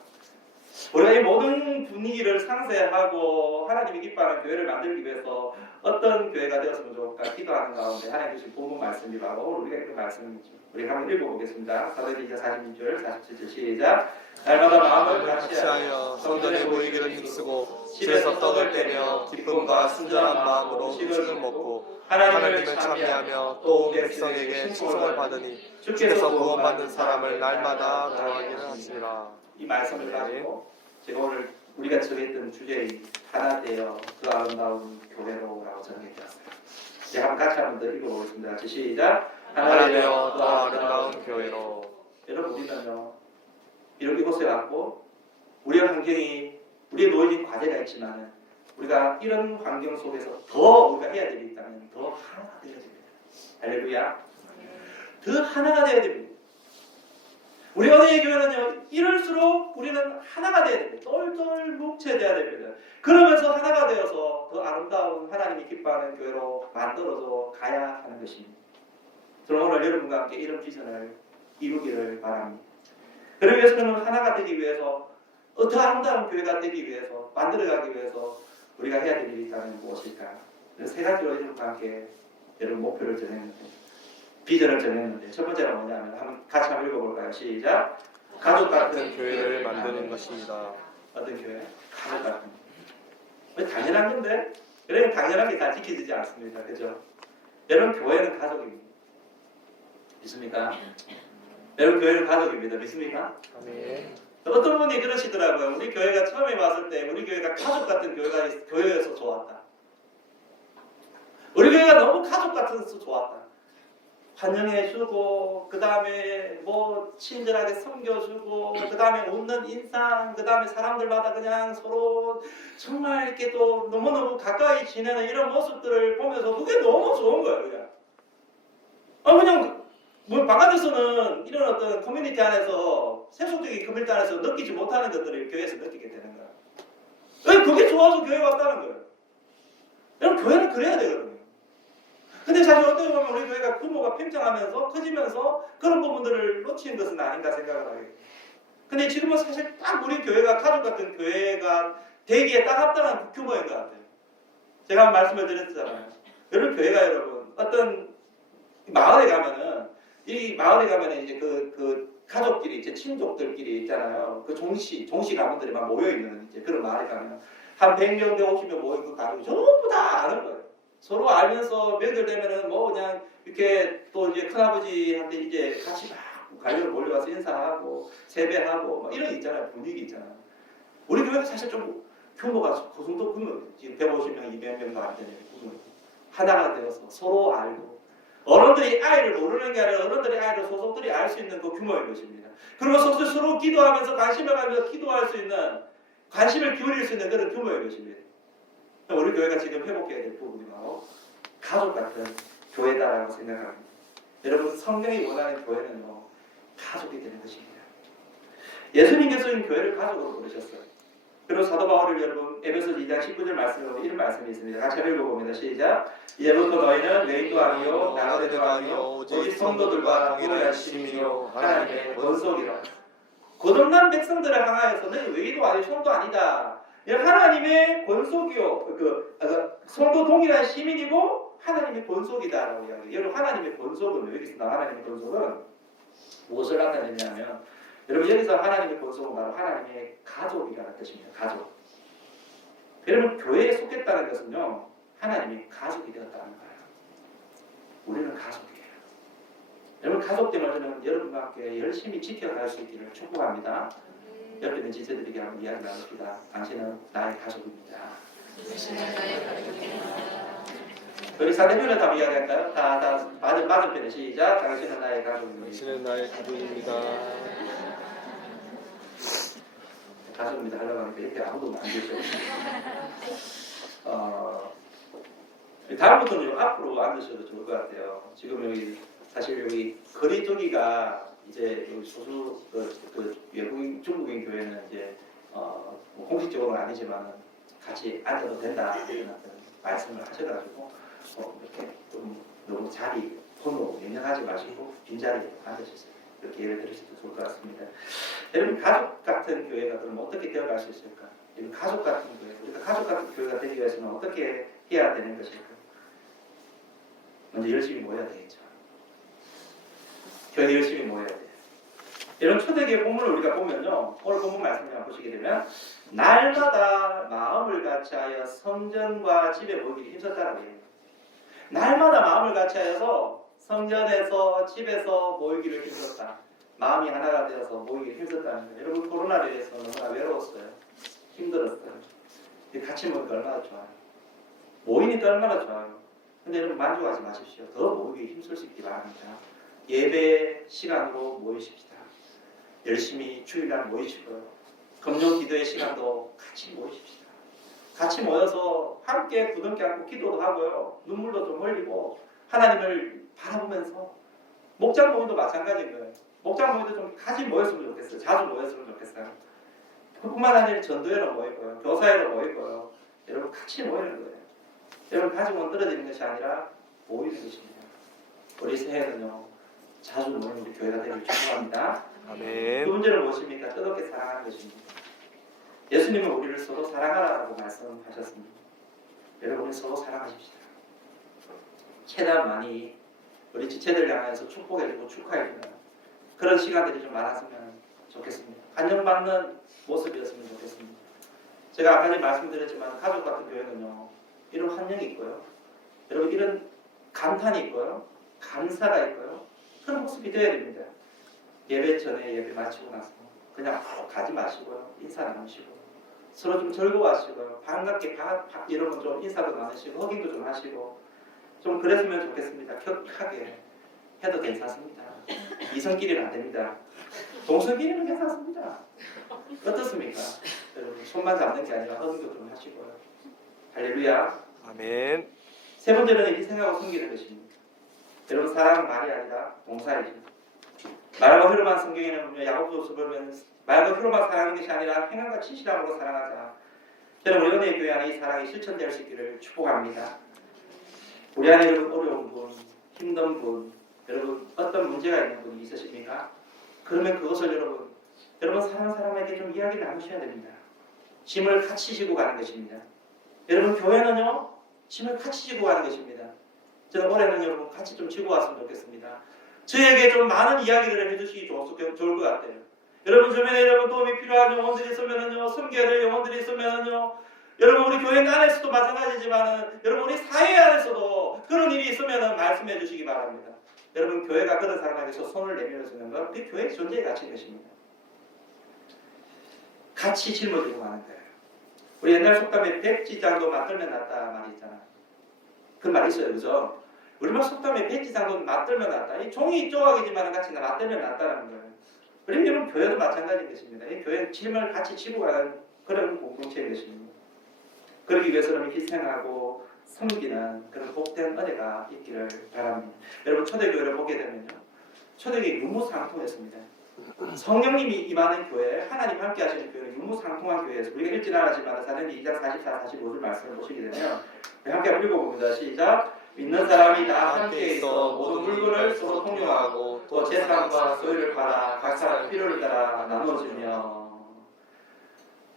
우리가 이 모든 분위기를 상쇄하고 하나님이 기뻐하는 교회를 만들기 위해서 어떤 교회가 되었으면 좋을까 기도하는 가운데 하나님 주신 본문 말씀이 바로 오늘 우리가 그 말씀이죠. 우리 한번 읽어보겠습니다. 사도행전 46절 47절 시작. 날마다 마음을 같이하여 성전에 모이기를 힘쓰고 집에서 떡을 떼며 기쁨과 순전한 마음으로 음식을 먹고 하나님을 참여하며 또 온 백성에게 칭송을 받으니 주께서 구원받는 사람을 날마다 더하기를 하시니라. 이 말씀을 가지고 제가 오늘 우리가 정했던 주제의 하나 되어 그 아름다운 교회로라고 정해졌어요. 제가 같이 한번 더 읽어보겠습니다. 같이 시작. 하나 되어 더 아름다운 교회로. 여러분 우리는요 이곳에 왔고 우리의 환경이 우리의 놓여진 과제가 있지만 우리가 이런 환경 속에서 더 우리가 해야 되기 때문에 더 하나가 되어야 됩니다. 할렐루야. 더 하나가 되어야 됩니다. 우리 어린이 교회는요 이럴수록 우리는 하나가 되어야 됩니다. 똘똘 뭉쳐져야 됩니다. 그러면서 하나가 되어서 더 아름다운 하나님이 기뻐하는 교회로 만들어서 가야 하는 것입니다. 저는 오늘 여러분과 함께 이런 비전을 이루기를 바랍니다. 그러기 위해서는 하나가 되기 위해서 더 아름다운 교회가 되기 위해서 만들어가기 위해서 우리가 해야 될 일이 있다면 무엇일까? 세 가지로 여러분과 함께 여러분 목표를 정했는데 비전을 정했는데 첫 번째가 뭐냐면 같이 한번 읽어볼까요? 시작. 가족 같은 교회를 만드는 것입니다. 어떤 교회? 가족 같은 교회. 당연한 건데 그러면 당연한 게 다 지켜지지 않습니다. 그죠? 여러분 교회는 가족입니다. 믿습니까? 여러분 교회는 가족입니다. 믿습니까? 아멘. 어떤 분이 그러시더라고요. 우리 교회가 처음에 왔을 때 우리 교회가 가족 같은 교회여서 좋았다. 우리 교회가 너무 가족 같아서 좋았다. 환영해주고 그 다음에 뭐 친절하게 섬겨주고 그 다음에 웃는 인상 그 다음에 사람들마다 그냥 서로 정말 이렇게 또 너무너무 가까이 지내는 이런 모습들을 보면서 그게 너무 좋은 거예요. 그냥 그냥 뭐 바깥에서는 이런 어떤 커뮤니티 안에서 세속적인 커뮤니티 안에서 느끼지 못하는 것들을 교회에서 느끼게 되는 거야. 왜 그게 좋아서 교회에 왔다는 거예요. 여러분 교회는 그래야 되거든요. 근데 사실 어떻게 보면 우리 교회가 규모가 팽창하면서 커지면서 그런 부분들을 놓치는 것은 아닌가 생각을 하게 돼요. 근데 지금은 사실 딱 우리 교회가 가족 같은 교회가 되기에 딱 합당한 규모인 것 같아요. 제가 말씀을 드렸잖아요. 여러분 교회가 여러분 어떤 마을에 가면은 이 마을에 가면은 이제 그 가족끼리 이제 친족들끼리 있잖아요. 그 종시 가문들이 막 모여 있는 이제 그런 마을에 가면 한 100명, 150명 모인 그 가족이 전부 다 아는 거예요. 서로 알면서 명절 되면은 뭐 그냥 이렇게 또 이제 큰아버지한테 이제 같이 막 가족을 몰려가서 인사하고 세배하고 막 이런 게 있잖아요. 분위기 있잖아요. 우리 교회가 사실 좀 규모가 그 정도 규모 지금 150명, 200명도 안 되는 규모 하나가 되어서 서로 알고 어른들이 아이를 모르는 게 아니라 어른들이 아이를 소속들이 알 수 있는 그 규모인 것입니다. 그리고 서로 기도하면서 관심을 가면서 기도할 수 있는 관심을 기울일 수 있는 그런 규모인 것입니다. 우리 교회가 지금 회복해야 될 부분이 바로 가족 같은 교회다라고 생각합니다. 여러분 성령이 원하는 교회는요 가족이 되는 것입니다. 예수님께서는 교회를 가족으로 부르셨어요. 그리고 사도 바울이 여러분 에베소 2장 19절 말씀에 보면 이런 말씀이 있습니다. 같이 한번 읽어봅니다. 시작. 이제부터 너희는 외인도 아니요 나그네도 아니요 오직 성도들과 동일한 시민이요 하나님의 권속이라. 거듭난 백성들을 향하여서 너희 외인도 아니요 성도 아니다. 하나님의 권속이요. 성도 동일한 시민이고 하나님의 권속이다라고 이야기해요. 여러분 하나님의 권속은 여기서 나 하나님의 권속은 무엇을 나타내냐면 여러분 여기서 하나님의 권속은 바로 하나님의 가족이라는 뜻입니다. 가족. 여러분 교회에 속했다는 것은요 하나님의 가족이 되었다는 거예요. 우리는 가족이에요. 여러분 가족 때문에 저는 여러분과 함께 열심히 지켜갈 수 있기를 축복합니다. 옆에 있는 지체들에게 한번 이야기 나눕시다. 당신은 나의 가족입니다. 우리 사대표를 다 이야기할까요? 다 맞은편에 시작. 당신은 나의 가족입니다. 당신은 나의 가족입니다. 가족입니다 하려고 하니까 이렇게 아무도 안 계셔. 다음부터는 앞으로 앉으셔도 좋을 것 같아요. 지금 여기 사실 여기 거리두기가 이제 여기 소수 외국인 중국인 교회는 이제 공식적으로는 아니지만 같이 앉아도 된다 이런 어떤 말씀을 하셔가지고 이렇게 좀 너무 자리 번호 연연하지 마시고 빈자리에 앉으셨어요. 이렇게 예를 들으셔도 좋을 것 같습니다. 여러분 가족 같은 교회가 그럼 어떻게 되어갈 수 있을까? 여러분 가족 같은 교회, 우리가 가족 같은 교회가 되기 위해서는 어떻게 해야 되는 것일까? 먼저 열심히 모여야 되겠죠. 교회 열심히 모여야 돼요. 이런 초대교회 본문을 우리가 보면요, 오늘 본문 말씀을 한번 보시게 되면 날마다 마음을 같이하여 성전과 집에 모이기 힘썼다는 거예요. 날마다 마음을 같이하여서 성전에서 집에서 모이기를 힘썼다. 마음이 하나가 되어서 모이기를 힘썼다는 거예요. 여러분 코로나로 인해서 너무나 외로웠어요. 힘들었어요. 같이 모이니까 얼마나 좋아요. 모이니까 얼마나 좋아요. 근데 여러분 만족하지 마십시오. 더 모이기 힘쓸 수 있기 바랍니다. 예배 시간으로 모이십시다. 열심히 주일날 모이시고요. 금요 기도의 시간도 같이 모이십시다. 같이 모여서 함께 부둥켜 안고 기도도 하고요. 눈물도 좀 흘리고 하나님을 바라보면서 목장 모임도 마찬가지인 거예요. 목장 모임도 좀 같이 모였으면 좋겠어요. 자주 모였으면 좋겠어요. 그뿐만 아니라 전도회로 모이고요. 교사회로 모이고요. 여러분 같이 모이는 거예요. 여러분 가지고는 떨어지는 것이 아니라 모이는 것입니다. 우리 새해는요. 자주 모이는 우리 교회가 되기를 축복합니다. 아멘. 두 번째는 무엇입니까? 뜨겁게 사랑하는 것입니다. 예수님은 우리를 서로 사랑하라고 말씀하셨습니다. 여러분 서로 사랑하십시다. 최대한 많이 우리 지체들 향해서 축복해주고 축하해주는 그런 시간들이 좀 많았으면 좋겠습니다. 환영받는 모습이었으면 좋겠습니다. 제가 아까 전에 말씀드렸지만 가족 같은 교회는요. 이런 환영이 있고요. 여러분 이런 감탄이 있고요. 감사가 있고요. 그런 모습이 되어야 됩니다. 예배 전에 예배 마치고 나서 그냥 바로 가지 마시고요. 인사 나누시고 서로 좀 즐거워하시고요. 반갑게 이러면 좀 인사도 나누시고 허깅도 좀 하시고 좀 그랬으면 좋겠습니다. 격하게 해도 괜찮습니다. 이성끼리는 안 됩니다. 동성끼리는 괜찮습니다. 어떻습니까? 여러분 손만 잡는 게 아니라 허깅도 좀 하시고요. 할렐루야. 아멘. 세 번째는 희생하고 섬기는 것입니다. 여러분 사랑은 말이 아니라 동사이죠. 말과 휘로만 성경에는 보면 야고보서 보면 말과 휘로만 사랑하는 것이 아니라 행함과 진실함으로 사랑하자. 저는 우리 은혜의 교회 안에 이 사랑이 실천될 수 있기를 축복합니다. 우리 안에 여러분 어려운 분, 힘든 분, 여러분 어떤 문제가 있는 분이 있으십니까? 그러면 그것을 여러분 사랑하는 사람에게 좀 이야기 나누셔야 됩니다. 짐을 같이 지고 가는 것입니다. 여러분 교회는요 짐을 같이 지고 가는 것입니다. 저는 올해는 여러분 같이 좀 지고 왔으면 좋겠습니다. 저에게 좀 많은 이야기를 해주시기 좋을 것 같아요. 여러분 주변에 여러분 도움이 필요한 영혼들이 있으면은요, 섬겨야 될 영혼들이 있으면은요, 여러분 우리 교회 안에서도 마찬가지지만은 여러분 우리 사회 안에서도 그런 일이 있으면은 말씀해 주시기 바랍니다. 여러분 교회가 그런 사람에게서 손을 내밀어주는 건 우리 교회의 존재의 가치인 것입니다. 같이 짊어지고 가는 거예요. 우리 옛날 속담에 백지장도 맞들면 낫다 말이 있잖아요. 그 말이 있어요, 그죠? 우리말 속담에 백지장도 맞들면 낫다. 이 종이 조각이지만 같이 맞들면 낫다는 거예요. 우리 여러분 교회도 마찬가지인 것입니다. 이 교회는 짐을 같이 지고 가는 그런 공동체인 것입니다. 그러기 위해서는 희생하고 섬기는 그런 복된 은혜가 있기를 바랍니다. 여러분 초대교회를 보게 되면요, 초대교회 유무상통했습니다. 성령님이 임하는 교회, 하나님 함께 하시는 교회는 유무상통한 교회에서 우리가 읽진 않았지만 사도행전 2장 44, 45절 말씀을 보시게 되면 함께 한번 읽어봅니다. 시작. 믿는 사람이 다 함께 있어 모든 물건을 서로 통용하고 또 재산과 소유를 받아 각 사람 필요를 따라 나누어주며.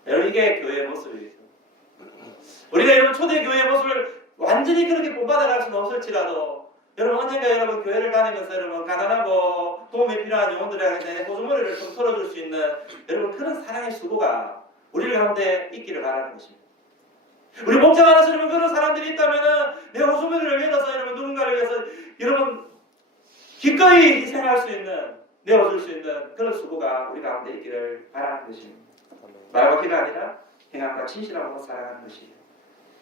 여러분 이게 교회의 모습이에요. 우리가 이런 초대교회의 모습을 완전히 그렇게 본받아갈 수는 없을지라도 여러분 언젠가 여러분 교회를 다니면서 여러분 가난하고 도움이 필요한 영혼들에게 호소머리를 좀 털어줄 수 있는 여러분 그런 사랑의 수고가 우리 가운데 있기를 바라는 것입니다. 우리 목장 안에서 여러분 그런 사람들이 있다면은 내 호소머리를 열어서 여러분 누군가를 위해서 여러분 기꺼이 희생할 수 있는 내어줄 수 있는 그런 수고가 우리 가운데 있기를 바라는 것입니다. 말과 기가 아니라 행함과 진실함으로 살아가는 것이에요.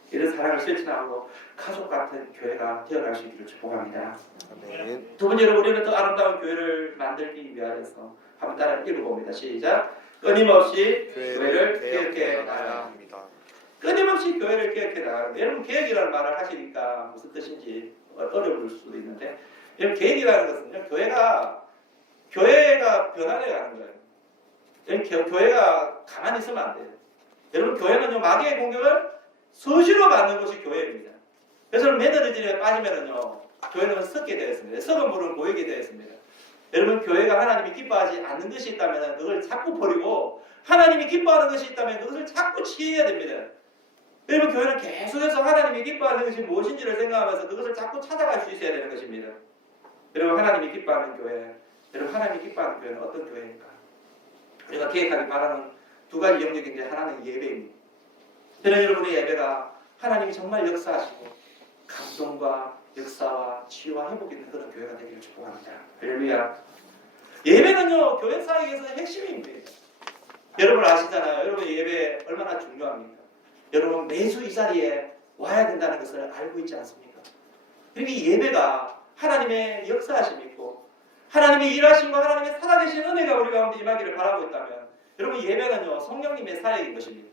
이런 사랑을 실천하고 가족 같은 교회가 되어갈 수 있기를 축복합니다. 아멘. 두 번째로 우리는 더 아름다운 교회를 만들기 위하여서 한번 따라 읽어봅니다. 시작. 끊임없이 교회를 개혁해 나가야 합니다. 끊임없이 교회를 개혁해 나가는. 여러분 개혁이라는 말을 하시니까 무슨 뜻인지 어려울 수도 있는데 여러분 개혁이라는 것은요 교회가 변화해 가는 거예요. 여러분 교회가 가만히 있으면 안 돼요. 여러분 교회는요 마귀의 공격을 수시로 받는 것이 교회입니다. 그래서 매너리즘에 빠지면은요 교회는 썩게 되어 있습니다. 썩은 물은 고이게 되어 있습니다. 여러분 교회가 하나님이 기뻐하지 않는 것이 있다면 그걸 자꾸 버리고 하나님이 기뻐하는 것이 있다면 그것을 자꾸 취해야 됩니다. 여러분 교회는 계속해서 하나님이 기뻐하는 것이 무엇인지를 생각하면서 그것을 자꾸 찾아갈 수 있어야 되는 것입니다. 여러분 하나님이 기뻐하는 교회, 여러분 하나님이 기뻐하는 교회는 어떤 교회입니까? 우리가 계획하기 바라는 두 가지 영역인데 하나는 예배입니다. 저는 여러분의 예배가 하나님이 정말 역사하시고 감동과 역사와 치유와 회복이 있는 그런 교회가 되기를 축복합니다. 할렐루야. 예배는요 교회 사역에서 핵심입니다. 여러분 아시잖아요. 여러분 예배 얼마나 중요합니까? 여러분 매주 이 자리에 와야 된다는 것을 알고 있지 않습니까? 그러니까 이 예배가 하나님의 역사하심이 있고 하나님의 일하심과 하나님의 살아계신 은혜가 우리 가운데 임하기를 바라고 있다면 여러분 예배는요 성령님의 사역인 것입니다.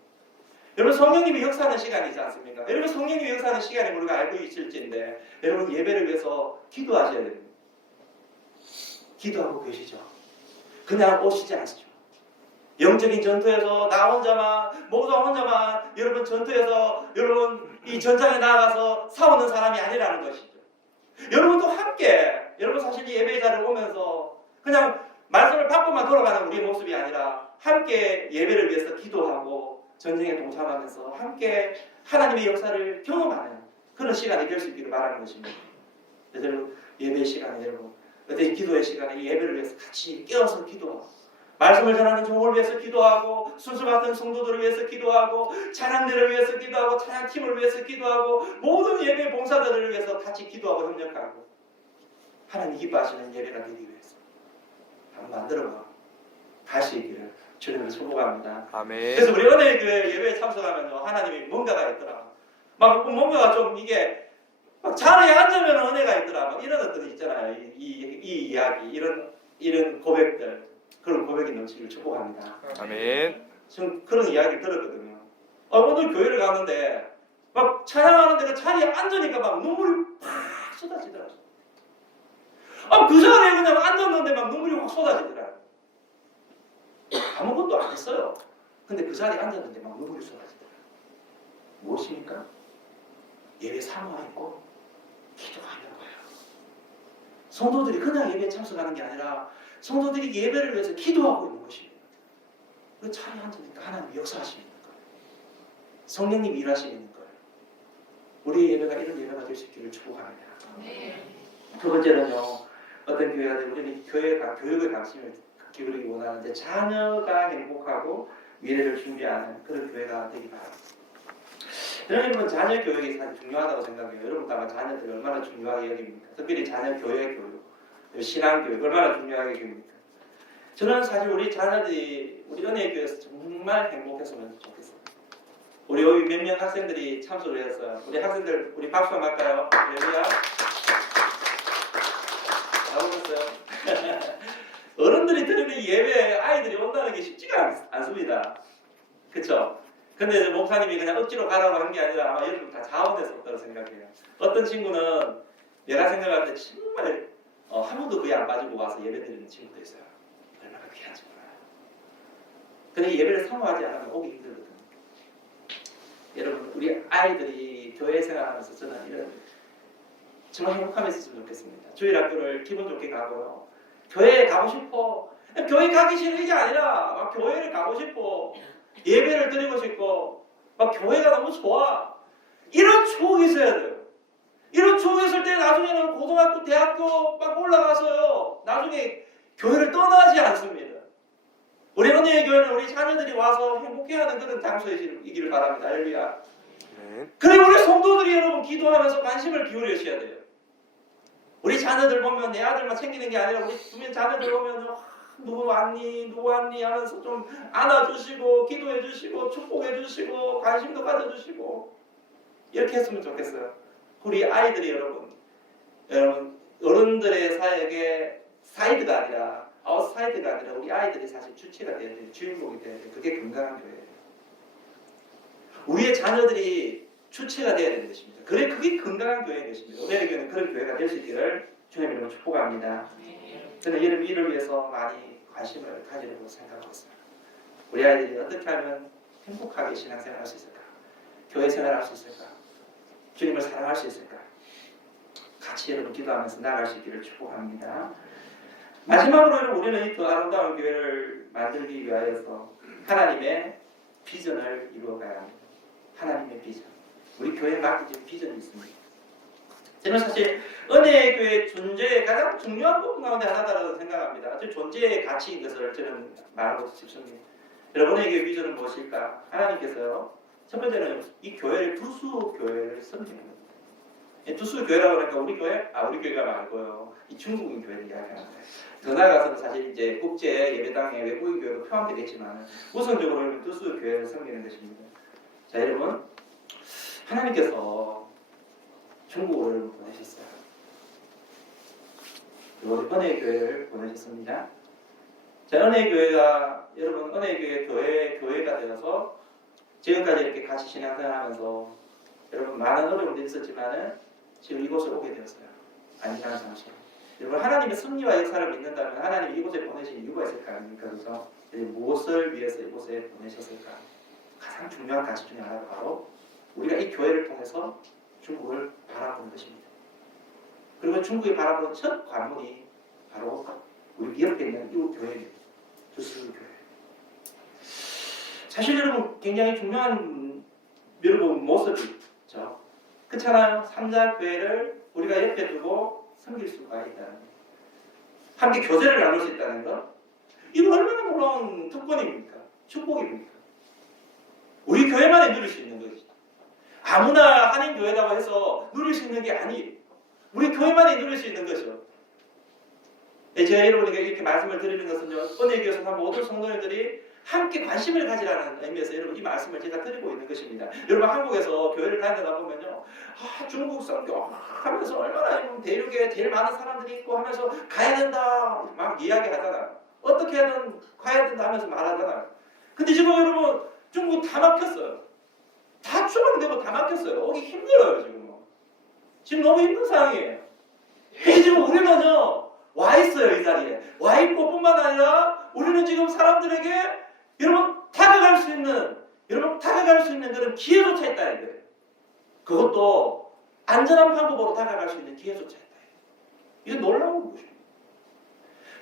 여러분 성령님이 역사하는 시간이지 않습니까? 여러분 성령님이 역사하는 시간이 우리가 알고 있을지인데 여러분 예배를 위해서 기도하셔야 됩니다. 기도하고 계시죠? 그냥 오시지 않으시죠? 영적인 전투에서 나 혼자만 목사 혼자만 여러분 전투에서 여러분 이 전장에 나아가서 싸우는 사람이 아니라는 것이죠. 여러분도 함께 여러분 사실 이 예배 자리에 오면서 그냥 말씀을 받고만 돌아가는 우리의 모습이 아니라 함께 예배를 위해서 기도하고 전쟁에 동참하면서 함께 하나님의 역사를 경험하는 그런 시간이 될 수 있기를 바라는 것입니다. 여러분 예배 시간에 여러분 그때 기도의 시간에 이 예배를 위해서 같이 깨어서 기도하고 말씀을 전하는 종을 위해서 기도하고 순수 같은 성도들을 위해서 기도하고 찬양대를 위해서 기도하고 찬양팀을 위해서 기도하고 모든 예배 봉사자들을 위해서 같이 기도하고 협력하고 하나님 기뻐하시는 예배가 되기 위해서 한번 만들어가 갈 수 있기를 주님을 축복합니다. 아멘. 그래서 우리 은혜의 교회 예배에 참석하면요 하나님이 뭔가가 있더라. 막 뭔가가 좀 이게 막 자리에 앉으면 은혜가 있더라. 막 이런 것들이 있잖아요. 이 이야기 이런 고백들 그런 고백이 넘치기를 축복합니다. 아멘. 지금 그런 이야기를 들었거든요. 오늘 교회를 가는데 막 찬양하는데 그 자리에 앉으니까 막 눈물이 팍 쏟아지더라고요. 그 자리에 그냥 앉았는데 막 눈물이 확 쏟아지더라고요. 아무것도 안 했어요. 근데 그 자리에 앉았는데 막 눈물이 쏟아지더라고요. 무엇입니까? 예배 사모하고 기도하는 거예요. 성도들이 그냥 예배에 참석하는 게 아니라 성도들이 예배를 위해서 기도하고 있는 것입니다. 그 자리에 앉으니까 하나님이 역사하시는 거예요. 성령님이 일하시는 거예요. 우리의 예배가 이런 예배가 될 수 있기를 축복합니다. 두 번째는요. 어떤 교회가 되면 우리는 교육에 관심을 기울이기 원하는데 자녀가 행복하고 미래를 준비하는 그런 교회가 되기 바랍니다. 여러분 자녀 교육이 사실 중요하다고 생각해요. 여러분 아마 자녀들이 얼마나 중요하게 여깁니까? 특별히 자녀 교회 교육, 신앙 교육 얼마나 중요하게 여깁니까? 저는 사실 우리 자녀들이 우리 은혜의 교회에서 정말 행복했으면 좋겠어요. 우리 여기 몇 명 학생들이 참석을 했어요. 우리 학생들 우리 박수 한번 할까요? 할렐루야. 잘 오셨어요? 어른들이 드리는 예배에 아이들이 온다는 게 쉽지가 않습니다. 그쵸? 근데 목사님이 그냥 억지로 가라고 한 게 아니라 아마 여러분 다 자원해서 없다고 생각해요. 어떤 친구는 내가 생각할 때 정말 한 번도 거의 안 빠지고 와서 예배 드리는 친구도 있어요. 얼마나 그렇게 하지 마라. 근데 예배를 사모하지 않으면 오기 힘들거든요. 여러분, 우리 아이들이 교회 생활하면서 저는 이런 정말 행복함이 있었으면 좋겠습니다. 주일학교를 기분 좋게 가고요. 교회에 가고 싶어. 교회 가기 싫은 게 아니라 막 교회를 가고 싶어. 예배를 드리고 싶고 막 교회가 너무 좋아. 이런 추억이 있어야 돼요. 이런 추억이 있을 때 나중에는 고등학교, 대학교 막 올라가서요. 나중에 교회를 떠나지 않습니다. 우리 은혜의 교회는 우리 자녀들이 와서 행복해하는 그런 장소이기를 바랍니다. 할렐루야. 네. 그리고 우리 성도들이 여러분 기도하면서 관심을 기울이셔야 돼요. 우리 자녀들 보면 내 아들만 챙기는 게 아니라 우리 주변 자녀들 보면 누구 왔니 하면서 좀 안아주시고 기도해주시고 축복해주시고 관심도 가져주시고 이렇게 했으면 좋겠어요. 우리 아이들이 여러분 어른들의 사역에 사이드가 아니라 아웃사이드가 아니라 우리 아이들이 사실 주체가 돼야 돼요. 주인공이 돼야 돼요. 그게 건강한 교회예요. 우리의 자녀들이 주체가 되어야 되는 것입니다. 그래 그게 건강한 교회인 것입니다. 오늘의 교회는 그런 교회가 될 수 있기를 주님 이름으로 축복합니다. 저는 이를 위해서 많이 관심을 가지려고 생각하고 있습니다. 우리 아이들이 어떻게 하면 행복하게 신앙생활 할 수 있을까? 교회 생활 할 수 있을까? 주님을 사랑할 수 있을까? 같이 여러분 기도하면서 나아갈 수 있기를 축복합니다. 마지막으로 우리는 이 더 아름다운 교회를 만들기 위하여서 하나님의 비전을 이루어가야 합니다. 하나님의 비전. 우리 교회에 맡겨진 비전이 있습니다. 저는 사실 은혜의 교회 존재의 가장 중요한 부분 가운데 하나다라고 생각합니다. 존재의 가치인 것을 저는 말하고 싶습니다. 여러분의 교회 비전은 무엇일까? 하나님께서요. 첫 번째는 이 교회를 두수 교회를 섬기는 겁니다. 두수 교회라고 하니까 우리 교회? 우리 교회가 말고요. 이 중국인 교회를 이야기하는 거예요. 더 나아가서는 사실 이제 국제 예배당에 외국인 교회도 포함되겠지만 우선적으로는 두수 교회를 섬기는 것입니다. 자, 여러분, 하나님께서 중국을 보내셨어요. 그리고 은혜의 교회를 보내셨습니다. 자, 은혜의 교회가 여러분 은혜의 교회가 되어서 지금까지 이렇게 같이 신앙생활하면서 여러분 많은 어려움도 있었지만은 지금 이곳에 오게 되었어요. 안전한 장소. 여러분 하나님의 섭리와 역사를 믿는다면 하나님이 이곳에 보내신 이유가 있을 거 아닙니까? 그래서 무엇을 위해서 이곳에 보내셨을까? 가장 중요한 가치 중에 하나가 바로 우리가 이 교회를 통해서 중국을 바라보는 것입니다. 그리고 중국이 바라보는 첫 관문이 바로 우리 옆에 있는 이웃 교회입니다. 두수 교회. 사실 여러분 굉장히 중요한 여러분 모습이죠. 그렇잖아요. 삼자 교회를 우리가 옆에 두고 섬길 수가 있다는 것. 함께 교제를 나눌 수 있다는 것. 이건 얼마나 놀라운 특권입니까? 축복입니까? 우리 교회만이 누릴 수 있는 것이죠. 아무나 한인 교회라고 해서 누릴 수 있는 게 아니에요. 우리 교회만이 누릴 수 있는 것이죠. 제가 여러분에게 이렇게 말씀을 드리는 것은요. 은혜교회 속한 모든 성도님들이 함께 관심을 가지라는 의미에서 여러분 이 말씀을 제가 드리고 있는 것입니다. 여러분 한국에서 교회를 다니다 보면요. 중국 선교 하면서 얼마나 대륙에 제일 많은 사람들이 있고 하면서 가야 된다 막 이야기하잖아요. 어떻게 하든 가야 된다 하면서 말하잖아요. 근데 지금 여러분 중국 다 막혔어요. 다 추방되고 다 막혔어요. 오기 힘들어요 지금. 지금 너무 힘든 상황이에요. 지금 우리는요 와 있어요 이 자리에. 와 있고 뿐만 아니라 우리는 지금 사람들에게 여러분 다가갈 수 있는 그런 기회조차 있다는 거예요. 그것도 안전한 방법으로 다가갈 수 있는 기회조차 있다. 이게 놀라운 것입니다.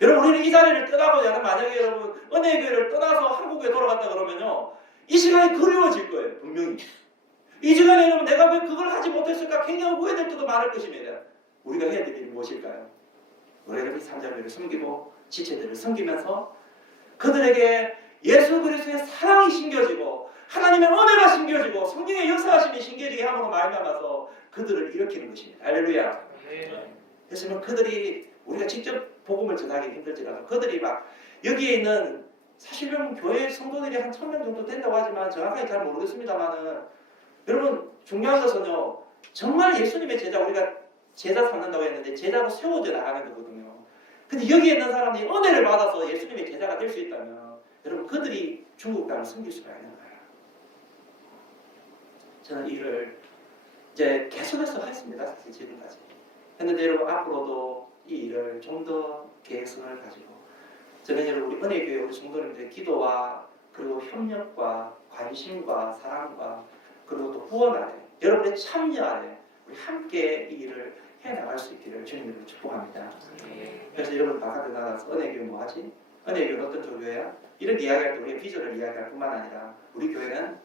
여러분 우리는 이 자리를 떠나고자 하면 만약에 여러분 은혜의 교회를 떠나서 한국에 돌아갔다 그러면요 이 시간이 그리워질 거예요. 분명히. 이 시간에 여러분 내가 왜 그걸 하지 못했을까 굉장히 후회될 때도 많을 것입니다. 우리가 해야 될 일이 무엇일까요? 우리가 이 삼자교회를 섬기고 지체들을 섬기면서 그들에게 예수 그리스도의 사랑이 심겨지고 하나님의 은혜가 심겨지고 성령의 역사하심이 심겨지게 함으로 말미암아서 그들을 일으키는 것입니다. 할렐루야. 그래서 그들이 우리가 직접 복음을 전하기 힘들지라도 그들이 막 여기에 있는 사실은 교회 성도들이 한 1000명 정도 된다고 하지만 정확하게 잘 모르겠습니다만은 여러분 중요한 것은요 정말 예수님의 제자 우리가 제자 삼는다고 했는데 제자로 세워져 나가는 거거든요. 근데 여기에 있는 사람들이 은혜를 받아서 예수님의 제자가 될 수 있다면 여러분 그들이 중국 땅을 섬길 수가 있는 거예요. 저는 이를 이제 계속해서 했습니다. 사실 지금까지. 했는데 여러분 앞으로도 이 일을 좀 더 계획성을 가지고 저는 여러분 우리 은혜교회 우리 성도님들의 기도와 그리고 협력과 관심과 사랑과 그리고 또 후원 아래 여러분의 참여 아래 우리 함께 이 일을 해나갈 수 있기를 주님으로 축복합니다. 그래서 여러분 바깥에 나가서 은혜교회 뭐하지? 은혜교회는 어떤 종교야? 이런 이야기할 때 우리의 비전을 이야기할 뿐만 아니라 우리 교회는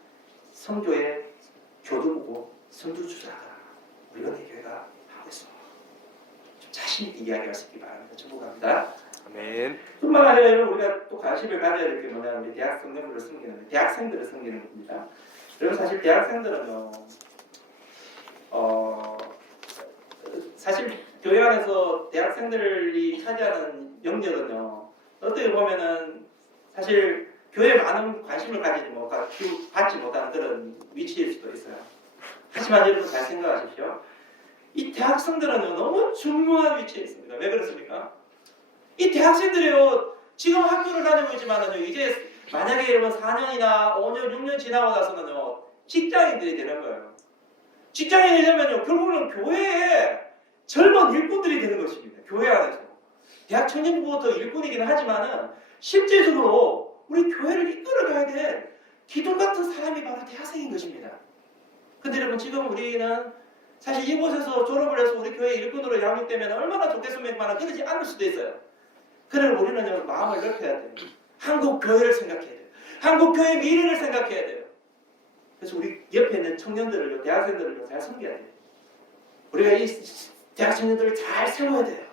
성교의 교두보고 선두주자다. 우리 은혜교회가 하고 있어. 좀 자신 있게 이야기할 수 있기 바랍니다. 축복합니다. 아멘. 뿐만 아니라 여러분 우리가 또 관심을 가져야 될 게 뭐냐면 우리 대학생들을 섬기는 대학생들을 섬기는 겁니다. 여러분 사실 대학생들은요 사실 교회 안에서 대학생들이 차지하는 영역은요 어떻게 보면은 사실 교회에 많은 관심을 받지 못하는 그런 위치일 수도 있어요. 하지만 여러분 잘 생각하십시오. 이 대학생들은요 너무 중요한 위치에 있습니다. 왜 그렇습니까? 이 대학생들이요 지금 학교를 다니고 있지만은요 이제 만약에 여러분 4년이나 5년, 6년 지나고 나서는요 직장인들이 되는 거예요. 직장인이 되면요 결국은 교회에 젊은 일꾼들이 되는 것입니다. 교회 안에서 대학 청년부부터 일꾼이긴 하지만은 실제적으로 우리 교회를 이끌어가야 될 기둥 같은 사람이 바로 대학생인 것입니다. 근데 여러분 지금 우리는 사실 이곳에서 졸업을 해서 우리 교회 일꾼으로 양육되면 얼마나 좋겠습니까만 그러지 않을 수도 있어요. 그래서 우리는 마음을 넓혀야 돼요. 한국 교회를 생각해야 돼요. 한국 교회의 미래를 생각해야 돼요. 그래서 우리 옆에 있는 청년들을요, 대학생들을요, 잘 섬겨야 돼요. 우리가 이 대학 청년들을 잘 세워야 돼요.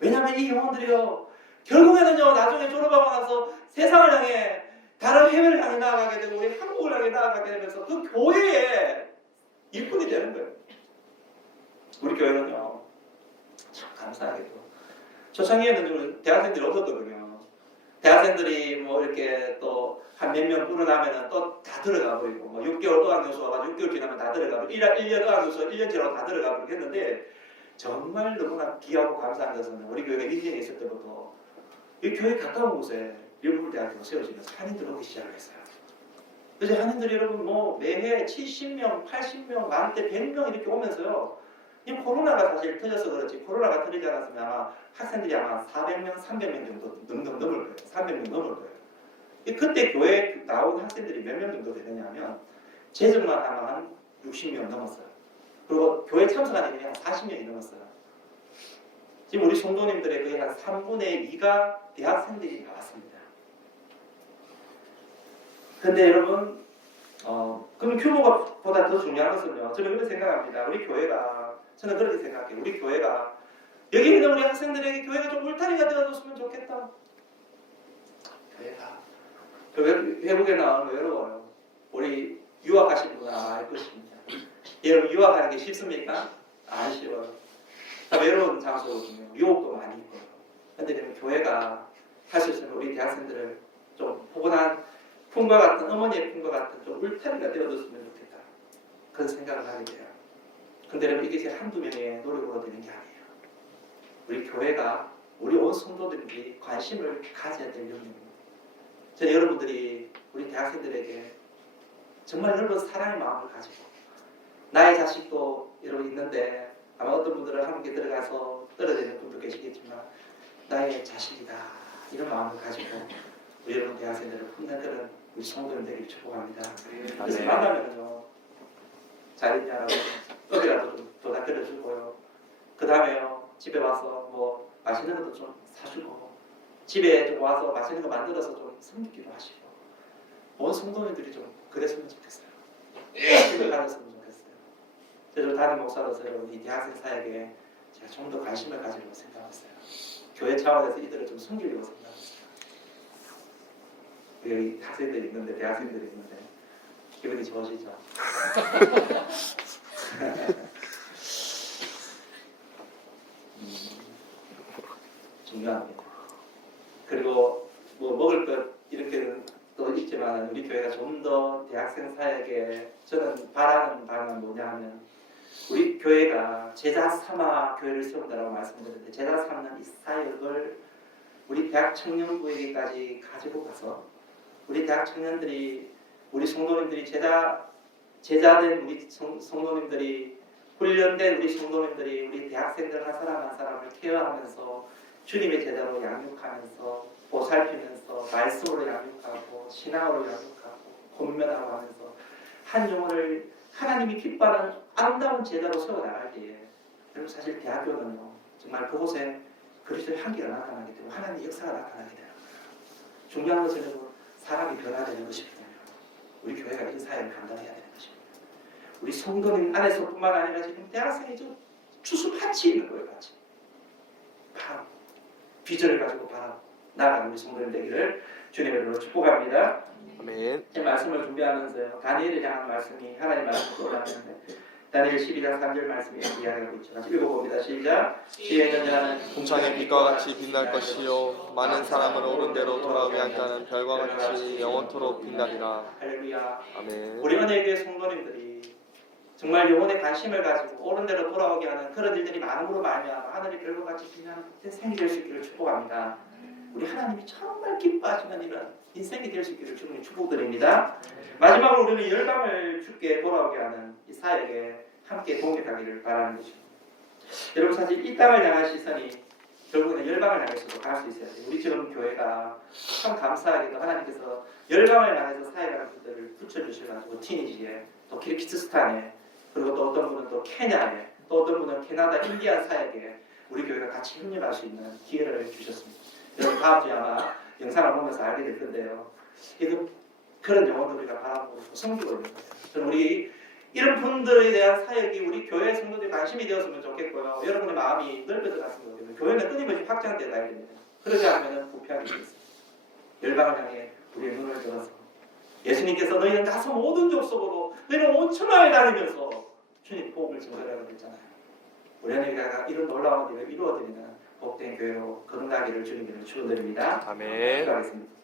왜냐하면 이 영혼들이요, 결국에는요, 나중에 졸업하고 나서 세상을 향해 다른 해외를 향해 나아가게 되고 우리 한국을 향해 나아가게 되면서 그 교회의 일꾼이 되는 거예요. 우리 교회는요, 참 감사하게도 초창기에는 좀 대학생들이 없었거든요. 대학생들이 뭐 이렇게 또 한 몇 명 꾸려나면은 또 다 들어가 버리고 뭐 6개월 어학연수 와가지고 6개월 지나면 다 들어가 버리고 1년 어학연수 1년 지나고 다 들어가 버리고 했는데 정말 너무나 귀하고 감사한 것은 우리 교회가 인생에 있을 때부터 이 교회 가까운 곳에 일부대학교가 세워지면서 한인들 오기 시작을 했어요. 그래서 한인들이 여러분 뭐 매해 70명, 80명, 많을 때 100명 이렇게 오면서요. 이 코로나가 사실 터져서 그렇지 코로나가 터지지 않았으면 아마 학생들이 아마 400명, 300명 정도 넘을 거예요. 300명 넘을 거예요. 그때 교회에 나온 학생들이 몇 명 정도 되느냐면 재정만 아마 한 60명 넘었어요. 그리고 교회 참석한 애들이 한 40명이 넘었어요. 지금 우리 성도님들의 거의 한 3분의 2가 대학생들이 나왔습니다. 근데 여러분 그럼 규모보다 더 중요한 것은요. 저는 그렇게 생각합니다. 우리 교회가 저는 그렇게 생각해요. 우리 교회가 여기 있는 우리 학생들에게 교회가 좀 울타리가 되어줬으면 좋겠다. 교회가 회복에 나오는 거 외로워요. 우리 유학하신 분은 아마 알 것입니다. 여러분 유학하는 게 쉽습니까? 안 쉬워요. 다 외로운 장소거든요. 유혹도 많이 있고요. 근데 교회가 할 수 있으면 우리 대학생들을 좀 포근한 품과 같은 어머니의 품과 같은 좀 울타리가 되어줬으면 좋겠다. 그런 생각을 하게 돼요. 근데 여러분 이게 제 한두 명의 노력으로 되는 게 아니에요. 우리 교회가 우리 온 성도들이 관심을 가져야 될 영역입니다. 저는 여러분들이 우리 대학생들에게 정말 넓은 사랑의 마음을 가지고 나의 자식도 여러분 있는데 아마 어떤 분들은 함께 들어가서 떨어지는 분도 계시겠지만 나의 자식이다 이런 마음을 가지고 우리 여러분 대학생들을 품는 그런 우리 성도님 되길 축복합니다. 그래서 만나면요 잘 있냐라고 떡이라도 좀 도닥거려주고요. 그 다음에요 집에 와서 뭐 맛있는 것도 좀 사주고 집에 좀 와서 맛있는 거 만들어서 좀 섬기기도 하시고 온 성도님들이 좀 그랬으면 좋겠어요. 관심을 가졌으면 좋겠어요. 저도 담임 목사로서 여러분 이 대학생 사역에 제가 좀 더 관심을 가지려고 생각했어요. 교회 차원에서 이들을 좀 섬기려고 생각했어요. 여기 학생들이 있는데 대학생들이 있는데 기분이 좋으시죠? 중요합니다. 그리고 뭐 먹을 것 이렇게 또 있지만 우리 교회가 좀 더 대학생 사역에 저는 바라는 바는 뭐냐 하면 우리 교회가 제자 삼아 교회를 세운다라고 말씀드렸는데 제자 삼는 이 사역을 우리 대학 청년부에게까지 가지고 가서 우리 대학 청년들이 우리 성도님들이 제자된 우리 성도님들이 훈련된 우리 성도님들이 우리 대학생들 한 사람 한 사람을 케어하면서 주님의 제자로 양육하면서 보살피면서 말씀으로 양육하고 신앙으로 양육하고 권면하고 하면서 한 영혼을 하나님이 기뻐하는 아름다운 제자로 세워나갈 때에 여러분 사실 대학교는요 정말 그곳에 그리스도의 향기가 나타나게 되고 하나님의 역사가 나타나게 되는 거예요. 중요한 것은 사람이 변화되는 것이거든요. 우리 교회가 이런 사역을 감당해야 되는 것입니다. 우리 성도님 안에서뿐만 아니라 지금 대학생이 좀 추수밭이 있는 거예요. 같이 바람 비전을 가지고 바람 나아가는 우리 성도님 되기를 주님의 이름으로 축복합니다. 아멘. 제 말씀을 준비하면서요 다니엘에 대한 말씀이 하나님 말씀으로 올라왔는데 다니엘 12장 3절 말씀이 이야기하고 있죠. 같이 읽어봅니다. 시작. 지혜 있는 자는 동창의 빛과 같이 빛날 것이요 많은 사람을 옳은 대로 돌아오게 한 자는 별과 같이 영원토록 빛나리라. 할렐루야. 아멘. 우리 은혜교회 성도님들이 정말 영혼의 관심을 가지고 옳은 대로 돌아오게 하는 그런 일들이 많음으로 말미암아 하늘의 별과 같이 빛나는 인생이 될 수 있기를 축복합니다. 우리 하나님이 정말 기뻐하시는 이런 인생이 될 수 있기를 주님 축복드립니다. 마지막으로 우리는 열방을 주께 돌아오게 하는 이 사역에 함께 동역하기를 바라는 것입니다. 여러분 사실 이 땅을 향한 시선이 결국에는 열방을 향해서도 갈 수 있어야 돼요. 우리 지금 교회가 참 감사하게도 하나님께서 열방을 향해서 사역하는 분들을 붙여주셔가지고 티니지에 또 키르기스스탄에 그리고 또 어떤 분은 또 케냐에 또 어떤 분은 캐나다 인디안 사역에 우리 교회가 같이 협력할 수 있는 기회를 주셨습니다. 여러분 다음 주에 아마 영상을 보면서 알게 될 건데요. 그런 영혼들 우리가 바라보고 섬기고 있는 거예요. 저는 우리 이런 분들에 대한 사역이 우리 교회 성도들이 관심이 되었으면 좋겠고요. 여러분의 마음이 넓어져 갔으면 좋겠고요. 교회는 끊임없이 확장되어 가야 됩니다. 그러지 않으면 부패하게 되어 있습니다. 열방을 향해 우리의 눈을 들어서 예수님께서 너희는 가서 모든 족속으로 너희는 온 천하에 다니면서 주님 복음을 전하라고 했잖아요. 우리 하나님께서 이런 놀라운 일을 이루어드리는 복된 교회로 거듭나기를 주님께 축원드립니다. 아멘. 기도하겠습니다.